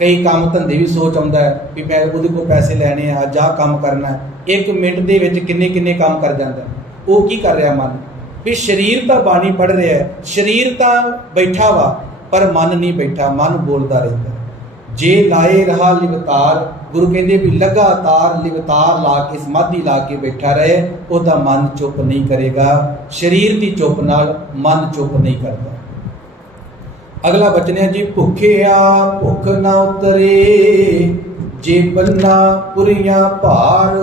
कई काम धंधे भी सोच आता है भी मैं उहदे कोल पैसे लैने आ, जा काम करना है, एक मिनट दे विच किन्ने किन्ने काम कर जाता है। वो की कर रहा मन भी शरीर तो बाणी पढ़ रहा है, शरीर तो बैठा वा पर मन नहीं बैठा, मन बोलता रहता है। जे लाए रहा लिवतार, गुरु कहते भी लगातार लिवतार ला के समाधि ला के बैठा रहे, उसका मन चुप नहीं करेगा। शरीर की चुप नाल मन चुप नहीं करता। अगला वचन है जी, भुखे आ भुख ना उतरे, जे बन्ना पुरियां भार।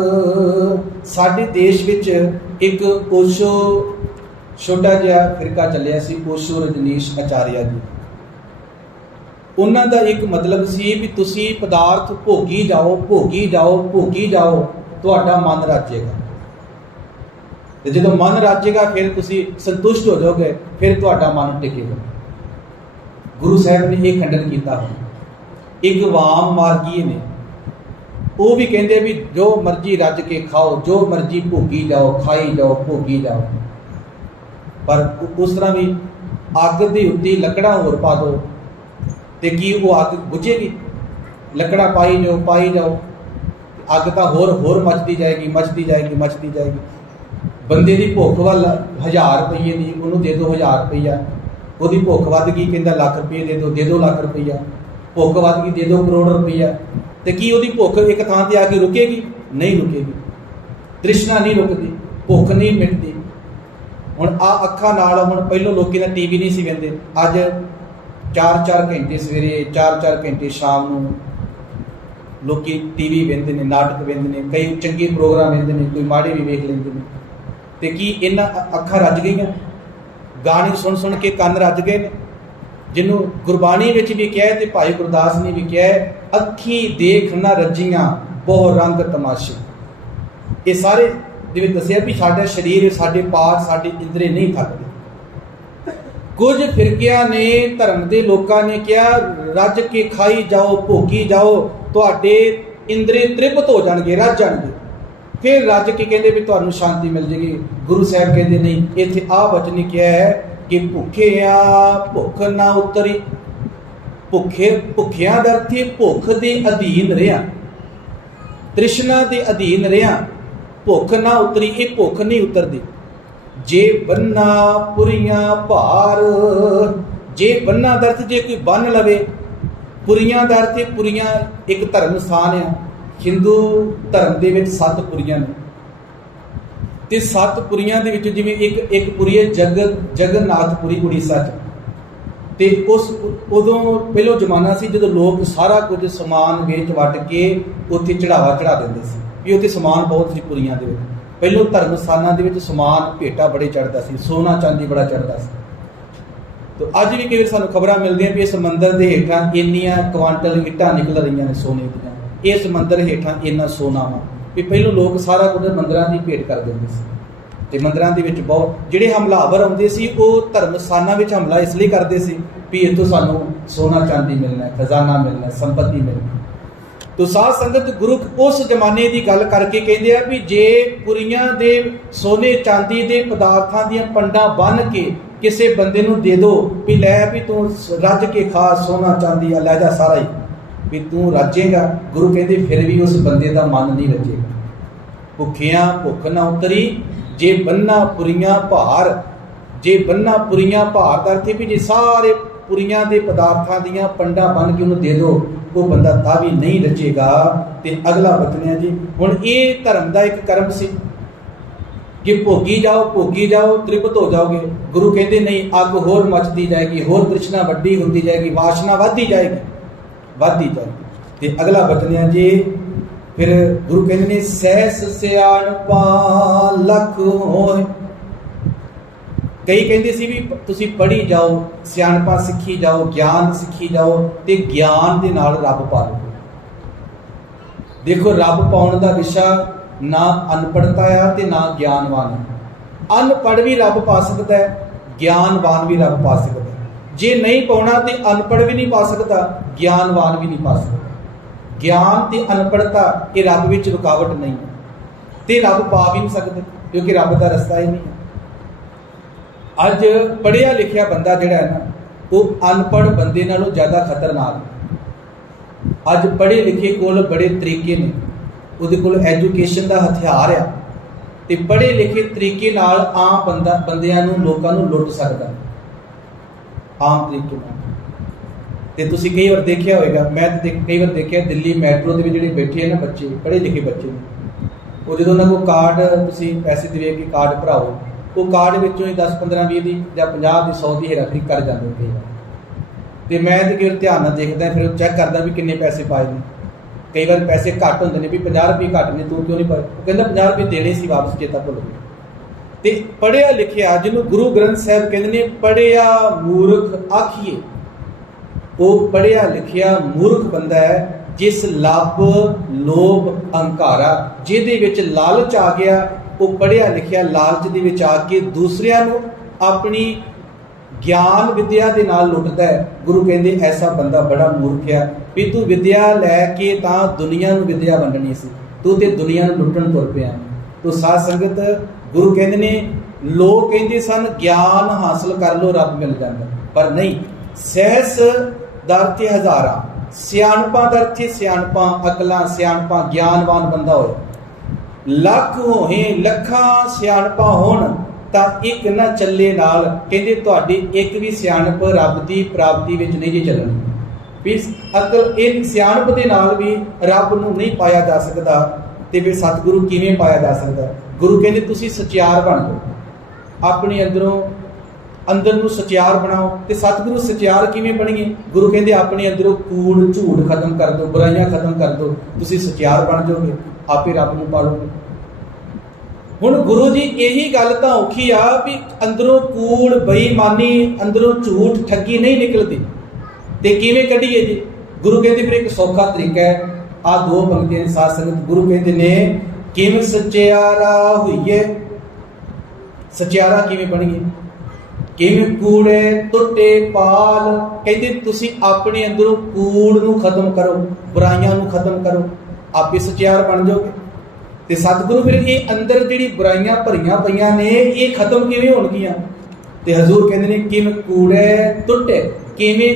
साडे देश विच एक ओशो छोटा जिहा फिरका चलिया सी, ओशो रजनीश आचार्य जी। उन्हां दा एक मतलब सी भी तुसी पदार्थ भोगी जाओ भोगी जाओ भोगी जाओ, तुहाडा मन राजेगा, ते जदों मन राजेगा फिर तुसी संतुष्ट हो जाओगे, फिर तुहाडा मन टिकेगा। गुरु साहब ने यह खंडन किया। एक वाम मार्गी ने वो भी कहते भी जो मर्जी रज के खाओ, जो मर्जी भोगी जाओ, खाई जाओ भोगी जाओ, पर उस तरह भी अग के उत्ते लकड़ा होर पा दो तो की वो अग बुझेगी? लकड़ा पाई जाओ, अग तो होर मचती जाएगी मचती जाएगी मचती जाएगी। बंदे की भुख वाल 1000 रुपये की, उन्होंने दे दो 1000 रुपया, वो भुख वध गई, कहता लाख रुपये दे दो लाख रुपया, भुख वध गई दे दो करोड़ रुपया। ਤੇ ਕੀ ਉਹਦੀ ਭੁੱਖ ਇੱਕ ਥਾਂ ਤੇ ਆ ਕੇ ਰੁਕੇਗੀ? ਨਹੀਂ ਰੁਕੇਗੀ। ਤ੍ਰਿਸ਼ਨਾ ਨਹੀਂ ਰੁਕਦੀ, ਭੁੱਖ ਨਹੀਂ ਮਿਟਦੀ। ਹੁਣ ਆ ਅੱਖਾਂ ਨਾਲ, ਹੁਣ ਪਹਿਲੋਂ ਲੋਕੀ ਦਾ ਟੀਵੀ ਨਹੀਂ ਸੀ ਵੇਖਦੇ, ਅੱਜ 4-4 ਘੰਟੇ ਸਵੇਰੇ, 4-4 ਘੰਟੇ ਸ਼ਾਮ ਨੂੰ ਲੋਕੀ ਟੀਵੀ ਵੇਖਦੇ ਨੇ, ਨਾਟਕ ਵੇਖਦੇ ਨੇ, ਕਈ ਚੰਗੇ ਪ੍ਰੋਗਰਾਮ ਵੇਖਦੇ ਨੇ, ਕੋਈ ਮਾੜੇ ਵੀ ਵੇਖ ਲੈਂਦੇ ਨੇ। ਤੇ ਕੀ ਇਹਨਾਂ ਅੱਖਾਂ ਰੱਜ ਗਈਆਂ? ਗਾਣੇ ਸੁਣ ਸੁਣ ਕੇ ਕੰਨ ਰੱਜ ਗਏ ਨੇ। ਜਿਹਨੂੰ ਗੁਰਬਾਣੀ ਵਿੱਚ ਵੀ ਕਿਹਾ ਤੇ ਭਾਈ ਗੁਰਦਾਸ ਨੇ ਵੀ ਕਿਹਾ, ਅੱਖੀ ਦੇਖ ਨਾ ਰੱਜੀਆਂ ਬਹੁ ਰੰਗ ਤਮਾਸ਼ੇ। ਇਹ ਸਾਰੇ ਦੇ ਵਿੱਚ ਦੱਸਿਆ ਵੀ ਸਾਡਾ ਸਰੀਰ, ਸਾਡੇ ਪਾਠ, ਸਾਡੇ ਇੰਦਰੀ ਨਹੀਂ ਥੱਕਦੇ। ਕੁਝ ਫਿਰਕਿਆਂ ਨੇ, ਧਰਮ ਦੇ ਲੋਕਾਂ ਨੇ ਕਿਹਾ ਰੱਜ ਕੇ ਖਾਈ ਜਾਓ, ਭੋਗੀ ਜਾਓ, ਤੁਹਾਡੇ ਇੰਦਰੀ ਤ੍ਰਿਪਤ ਹੋ ਜਾਣਗੇ, ਰੱਜ ਜਾਣਗੇ। ਫਿਰ ਰੱਜ ਕੇ ਕਹਿੰਦੇ ਵੀ ਤੁਹਾਨੂੰ ਸ਼ਾਂਤੀ ਮਿਲ ਜੇਗੀ। ਗੁਰੂ ਸਾਹਿਬ ਕਹਿੰਦੇ ਨਹੀਂ, ਇੱਥੇ ਆਹ ਬਚਨ ਕਿਹਾ ਹੈ ਕਿ ਭੁੱਖਿਆ ਭੁੱਖ ਨਾ ਉਤਰੀ। ਭੁੱਖਿਆਂ ਦਾ ਅਰਥ ਹੈ ਭੁੱਖ ਦੇ ਅਧੀਨ ਰਿਹਾ, ਤ੍ਰਿਸ਼ਨਾ ਦੇ ਅਧੀਨ ਰਿਹਾ। ਭੁੱਖ ਨਾ ਉਤਰੀ, ਇਹ ਭੁੱਖ ਨਹੀਂ ਉਤਰਦੀ। ਜੇ ਬੰਨਾ ਪੁਰੀਆਂ ਭਾਰ, ਜੇ ਬੰਨਾ ਦਾ ਅਰਥ ਜੇ ਕੋਈ ਬੰਨ ਲਵੇ, ਪੁਰੀਆਂ ਦਾ ਅਰਥ ਪੁਰੀਆਂ ਇੱਕ ਧਰਮ ਸਥਾਨ ਆ। ਹਿੰਦੂ ਧਰਮ ਦੇ ਵਿੱਚ 7 ਪੁਰੀਆਂ ਨੇ, ਤੇ 7 ਪੁਰੀਆਂ ਦੇ ਵਿੱਚ ਜਿਵੇਂ ਇੱਕ ਪੁਰੀ ਹੈ ਜਗਨਨਾਥਪੁਰੀ ਉੜੀਸਾ 'ਚ। ਤੇ ਉਦੋਂ ਪਹਿਲੋਂ ਜ਼ਮਾਨਾ ਸੀ ਜਦੋਂ ਲੋਕ ਸਾਰਾ ਕੁਝ ਸਮਾਨ ਵੇਚ ਵੱਟ ਕੇ ਉੱਥੇ ਚੜਾਵਾ ਚੜਾ ਦਿੰਦੇ ਸੀ, ਵੀ ਉੱਥੇ ਸਮਾਨ ਬਹੁਤ ਸੀ ਪੁਰੀਆਂ ਦੇ ਵਿੱਚ। ਪਹਿਲੋਂ ਧਰਮ ਸਥਾਨਾਂ ਦੇ ਵਿੱਚ ਸਮਾਨ ਭੇਟਾ ਬੜੇ ਚੜ੍ਹਦਾ ਸੀ, ਸੋਨਾ ਚਾਂਦੀ ਬੜਾ ਚੜ੍ਹਦਾ ਸੀ। ਤੇ ਅੱਜ ਵੀ ਕਈ ਵਾਰ ਸਾਨੂੰ ਖਬਰਾਂ ਮਿਲਦੀਆਂ ਵੀ ਇਸ ਮੰਦਿਰ ਦੇ ਹੇਠਾਂ ਇੰਨੀਆਂ ਕੁਆਂਟਲ ਇੱਟਾਂ ਨਿਕਲ ਰਹੀਆਂ ਨੇ ਸੋਨੇ ਦੀਆਂ, ਇਸ ਮੰਦਿਰ ਹੇਠਾਂ ਇੰਨਾ ਸੋਨਾ ਵਾ। ਵੀ ਪਹਿਲੋਂ ਲੋਕ ਸਾਰਾ ਕੁਝ ਮੰਦਿਰਾਂ ਦੀ ਭੇਟ ਕਰ ਦਿੰਦੇ ਸੀ। ਤੇ ਮੰਦਿਰਾਂ ਦੇ ਵਿੱਚ ਬਹੁਤ ਜਿਹੜੇ ਹਮਲਾਵਰ ਆਉਂਦੇ ਸੀ, ਉਹ ਧਰਮ ਸਥਾਨਾਂ ਵਿੱਚ ਹਮਲਾ ਇਸ ਲਈ ਕਰਦੇ ਸੀ ਵੀ ਇੱਥੋਂ ਸਾਨੂੰ ਸੋਨਾ ਚਾਂਦੀ ਮਿਲਣਾ, ਖਜ਼ਾਨਾ ਮਿਲਣਾ, ਸੰਪਤੀ ਮਿਲਣੀ। ਤੋ ਸਾਧ ਸੰਗਤ, ਗੁਰੂ ਉਸ ਜ਼ਮਾਨੇ ਦੀ ਗੱਲ ਕਰਕੇ ਕਹਿੰਦੇ ਆ ਵੀ ਜੇ ਪੁਰੀਆਂ ਦੇ ਸੋਨੇ ਚਾਂਦੀ ਦੇ ਪਦਾਰਥਾਂ ਦੀਆਂ ਪੰਡਾਂ ਬੰਨ੍ਹ ਕੇ ਕਿਸੇ ਬੰਦੇ ਨੂੰ ਦੇ ਦੋ ਵੀ ਲੈ ਵੀ ਤੂੰ ਰੱਜ ਕੇ ਖਾ, ਸੋਨਾ ਚਾਂਦੀ ਆ ਲੈ ਜਾ ਸਾਰਾ ਹੀ, ਵੀ ਤੂੰ ਰੱਜੇਗਾ। ਗੁਰੂ ਕਹਿੰਦੇ ਫਿਰ ਵੀ ਉਸ ਬੰਦੇ ਦਾ ਮਨ ਨਹੀਂ ਰੱਜੇਗਾ। ਭੁੱਖਿਆਂ ਭੁੱਖ ਨਾ ਉਤਰੀ, ਜੇ ਬੰਨਾ ਪੁਰੀਆਂ ਭਾਰ। ਜੇ ਬੰਨਾ ਪੁਰੀਆਂ ਭਾਰ ਦਾ ਅਰਥ ਵੀ ਜੇ ਸਾਰੇ ਪੁਰੀਆਂ ਦੇ ਪਦਾਰਥਾਂ ਦੀਆਂ ਪੰਡਾਂ ਬੰਨ੍ਹ ਕੇ ਉਹਨੂੰ ਦੇ ਦਿਓ, ਉਹ ਬੰਦਾ ਤਾਂ ਵੀ ਨਹੀਂ ਰੱਜੇਗਾ। ਤੇ ਅਗਲਾ ਬਚਨ ਹੈ ਜੀ, ਹੁਣ ਇਹ ਧਰਮ ਦਾ ਇੱਕ ਕਰਮ ਸੀ ਕਿ ਭੋਗੀ ਜਾਓ, ਤ੍ਰਿਪਤ ਹੋ ਜਾਓਗੇ। ਗੁਰੂ ਕਹਿੰਦੇ ਨਹੀਂ, ਅੱਗ ਹੋਰ ਮੱਚਦੀ ਜਾਏਗੀ, ਹੋਰ ਤ੍ਰਿਸ਼ਨਾ ਵੱਡੀ ਹੁੰਦੀ ਜਾਏਗੀ, ਵਾਸ਼ਨਾ ਵੱਧਦੀ ਜਾਏਗੀ। ਤੇ ਅਗਲਾ ਬਚਨ ਹੈ ਜੀ, ਫਿਰ ਗੁਰੂ ਕਹਿੰਦੇ ਨੇ ਸਹਿਸ ਸਿਆਣਪਾਂ ਲੱਖ ਹੋਏ। ਕਈ ਕਹਿੰਦੇ ਸੀ ਵੀ ਤੁਸੀਂ ਪੜ੍ਹੀ ਜਾਓ, ਸਿਆਣਪਾਂ ਸਿੱਖੀ ਜਾਓ, ਗਿਆਨ ਸਿੱਖੀ ਜਾਓ, ਤੇ ਗਿਆਨ ਦੇ ਨਾਲ ਰੱਬ ਪਾ ਲਓ। ਦੇਖੋ, ਰੱਬ ਪਾਉਣ ਦਾ ਵਿਸ਼ਾ ਨਾ ਅਨਪੜ੍ਹਤਾ ਆ ਤੇ ਨਾ ਗਿਆਨਵਾਨ। ਅਨਪੜ੍ਹ ਵੀ ਰੱਬ ਪਾ ਸਕਦਾ ਹੈ, ਗਿਆਨਵਾਨ ਵੀ ਰੱਬ ਪਾ ਸਕਦਾ ਹੈ। ਜੇ ਨਹੀਂ ਪਾਉਣਾ ਤੇ ਅਨਪੜ੍ਹ ਵੀ ਨਹੀਂ ਪਾ ਸਕਦਾ, ਗਿਆਨਵਾਨ ਵੀ ਨਹੀਂ ਪਾ ਸਕਦਾ। ਗਿਆਨ ਤੇ ਅਨਪੜ੍ਹਤਾ ਇਹ ਰੱਬ ਵਿੱਚ ਰੁਕਾਵਟ ਨਹੀਂ ਹੈ, ਤੇ ਰੱਬ ਪਾ ਵੀ ਨਹੀਂ ਸਕਦੇ, ਕਿਉਂਕਿ ਰੱਬ ਦਾ ਰਸਤਾ ਹੀ ਨਹੀਂ। ਅੱਜ ਪੜ੍ਹਿਆ ਲਿਖਿਆ ਬੰਦਾ ਜਿਹੜਾ ਹੈ ਨਾ, ਉਹ ਅਨਪੜ੍ਹ ਬੰਦੇ ਨਾਲੋਂ ਜ਼ਿਆਦਾ ਖਤਰਨਾਕ ਹੈ। ਅੱਜ ਪੜ੍ਹੇ ਲਿਖੇ ਕੋਲ ਬੜੇ ਤਰੀਕੇ ਨੇ, ਉਹਦੇ ਕੋਲ ਐਜੂਕੇਸ਼ਨ ਦਾ ਹਥਿਆਰ ਆ, ਤੇ ਪੜ੍ਹੇ ਲਿਖੇ ਤਰੀਕੇ ਨਾਲ ਆਮ ਬੰਦਿਆਂ ਨੂੰ, ਲੋਕਾਂ ਨੂੰ ਲੁੱਟ ਸਕਦਾ, ਆਮ ਤਰੀਕੇ ਨਾਲ। ਤੇ ਤੁਸੀਂ ਕਈ ਵਾਰ ਦੇਖਿਆ ਹੋਵੇਗਾ, ਮੈਂ ਕਈ ਵਾਰ ਦੇਖਿਆ ਦਿੱਲੀ ਮੈਟਰੋ ਦੇ ਵਿੱਚ ਜਿਹੜੇ ਬੈਠੇ ਨਾ ਬੱਚੇ, ਪੜ੍ਹੇ ਲਿਖੇ ਬੱਚੇ ਨੇ, ਉਹ ਜਦੋਂ ਉਹਨਾਂ ਕੋਲ ਕਾਰਡ, ਤੁਸੀਂ ਪੈਸੇ ਦੇ ਕੇ ਕਾਰਡ ਭਰਾਓ, ਉਹ ਕਾਰਡ ਵਿੱਚੋਂ ਹੀ 10, 15, 20 ਦੀ ਜਾਂ 50 ਦੀ, 100 ਦੀ ਹੇਰਾਫੇਰੀ ਕਰ ਜਾਂਦੇ ਕਈ ਵਾਰ। ਤੇ ਮੈਂ ਤੇ ਕਈ ਵਾਰ ਧਿਆਨ ਨਾਲ ਦੇਖਦਾ, ਫਿਰ ਚੈੱਕ ਕਰਦਾ ਵੀ ਕਿੰਨੇ ਪੈਸੇ ਪਾਏ ਨੇ। ਕਈ ਵਾਰ ਪੈਸੇ ਘੱਟ ਹੁੰਦੇ ਨੇ, ਵੀ 50 ਰੁਪਏ ਘੱਟ ਨੇ, ਤੂੰ ਕਿਉਂ ਨਹੀਂ ਪਾਏ? ਉਹ ਕਹਿੰਦਾ 50 ਰੁਪਏ ਦੇਣੇ ਸੀ ਵਾਪਸ, ਚੇਤਾ ਭੁੱਲ ਗਿਆ। ਤੇ ਪੜ੍ਹਿਆ ਲਿਖਿਆ, ਜਿਹਨੂੰ ਗੁਰੂ ਗ੍ਰੰਥ ਸਾਹਿਬ ਕਹਿੰਦੇ ਨੇ ਪੜ੍ਹਿਆ ਮੂਰਖ ਆਖੀਏ, ਉਹ ਪੜ੍ਹਿਆ ਲਿਖਿਆ ਮੂਰਖ ਬੰਦਾ ਹੈ ਜਿਸ ਲੱਭ ਲੋਭ ਅਹੰਕਾਰਾ, ਜਿਹਦੇ ਵਿੱਚ ਲਾਲਚ ਆ ਗਿਆ। ਉਹ ਪੜ੍ਹਿਆ ਲਿਖਿਆ ਲਾਲਚ ਦੇ ਵਿੱਚ ਆ ਕੇ ਦੂਸਰਿਆਂ ਨੂੰ ਆਪਣੀ ਗਿਆਨ ਵਿਦਿਆ ਦੇ ਨਾਲ ਲੁੱਟਦਾ ਹੈ। ਗੁਰੂ ਕਹਿੰਦੇ ਐਸਾ ਬੰਦਾ ਬੜਾ ਮੂਰਖ ਆ, ਵੀ ਤੂੰ ਵਿਦਿਆ ਲੈ ਕੇ ਤਾਂ ਦੁਨੀਆ ਨੂੰ ਵਿਦਿਆ ਵੰਡਣੀ ਸੀ, ਤੂੰ ਤੇ ਦੁਨੀਆ ਨੂੰ ਲੁੱਟਣ ਤੁਰ ਪਿਆ। ਤੋ ਸਾਧ ਸੰਗਤ, ਗੁਰੂ ਕਹਿੰਦੇ ਨੇ, ਲੋਕ ਕਹਿੰਦੇ ਸਨ ਗਿਆਨ ਹਾਸਲ ਕਰ ਲੋ ਰੱਬ ਮਿਲ ਜਾਂਦਾ, ਪਰ ਨਹੀਂ। ਸਹਿਸ ਦਾ ਅਰਥ ਹਜ਼ਾਰਾਂ, ਸਿਆਣਪਾਂ ਦਾ ਅਰਥ ਸਿਆਣਪਾਂ, ਅਕਲਾਂ, ਸਿਆਣਪਾਂ, ਗਿਆਨਵਾਨ ਬੰਦਾ ਹੋਏ। ਲੱਖ ਹੋਏ, ਲੱਖਾਂ ਸਿਆਣਪਾਂ ਹੋਣ ਤਾਂ ਇੱਕ ਨਾ ਚੱਲੇ ਨਾਲ। ਕਹਿੰਦੇ ਤੁਹਾਡੀ ਇੱਕ ਵੀ ਸਿਆਣਪ ਰੱਬ ਦੀ ਪ੍ਰਾਪਤੀ ਵਿੱਚ ਨਹੀਂ ਜੇ ਚੱਲਣੀ। ਵੀ ਅਕਲ ਇਹ ਸਿਆਣਪ ਦੇ ਨਾਲ ਵੀ ਰੱਬ ਨੂੰ ਨਹੀਂ ਪਾਇਆ ਜਾ ਸਕਦਾ, ਤੇ ਫਿਰ ਸਤਿਗੁਰੂ ਕਿਵੇਂ ਪਾਇਆ ਜਾ ਸਕਦਾ? ਗੁਰੂ ਕਹਿੰਦੇ ਤੁਸੀਂ ਸਚਿਆਰ ਬਣ ਜਾਓ, ਆਪਣੇ ਅੰਦਰ ਨੂੰ ਸਚਿਆਰ ਬਣਾਓ। ਤੇ ਸਤਿਗੁਰੂ ਸਚਿਆਰ ਕਿਵੇਂ ਬਣੀਏ? ਗੁਰੂ ਕਹਿੰਦੇ ਆਪਣੇ ਅੰਦਰੋਂ ਕੂੜ ਝੂਠ ਖਤਮ ਕਰ ਦਿਓ, ਬੁਰਾਈਆਂ ਖਤਮ ਕਰ ਦਿਓ, ਤੁਸੀਂ ਸਚਿਆਰ ਬਣ ਜਾਓਗੇ, ਆਪੇ ਰੱਬ ਨੂੰ ਪਾਲੋਗੇ। ਹੁਣ ਗੁਰੂ ਜੀ ਇਹੀ ਗੱਲ ਤਾਂ ਔਖੀ ਆ ਵੀ ਅੰਦਰੋਂ ਕੂੜ ਬੇਈਮਾਨੀ, ਅੰਦਰੋਂ ਝੂਠ ਠੱਗੀ ਨਹੀਂ ਨਿਕਲਦੀ, ਤੇ ਕਿਵੇਂ ਕੱਢੀਏ ਜੀ? ਗੁਰੂ ਕਹਿੰਦੇ ਫਿਰ ਇੱਕ ਸੌਖਾ ਤਰੀਕਾ ਹੈ, ਆ ਦੋ ਪੰਕਤੀਆਂ ਸਾਧ ਸੰਗਤ ਗੁਰੂ ਕਹਿੰਦੇ ਨੇ, ਕਿਵੇਂ ਸਚਿਆਰਾ ਹੋਈਏ। ਸਚਿਆਰਾ ਕਿਵੇਂ ਬਣੀਏ? ਕਿਵੇਂ ਕੂੜੇ ਟੁੱਟੇ ਪਾਲ, ਕਹਿੰਦੇ ਤੁਸੀਂ ਆਪਣੇ ਅੰਦਰੋਂ ਕੂੜ ਨੂੰ ਖਤਮ ਕਰੋ, ਬੁਰਾਈਆਂ ਨੂੰ ਖਤਮ ਕਰੋ, ਆਪੇ ਸਚਿਆਰ ਬਣ ਜਾਓਗੇ। ਤੇ ਸਤਿਗੁਰੂ ਫਿਰ ਇਹ ਅੰਦਰ ਜਿਹੜੀ ਬੁਰਾਈਆਂ ਭਰੀਆਂ ਪਈਆਂ ਨੇ ਇਹ ਖਤਮ ਕਿਵੇਂ ਹੋਣਗੀਆਂ? ਤੇ ਹਜ਼ੂਰ ਕਹਿੰਦੇ ਨੇ ਕਿਵੇਂ ਕੂੜੇ ਟੁੱਟੇ, ਕਿਵੇਂ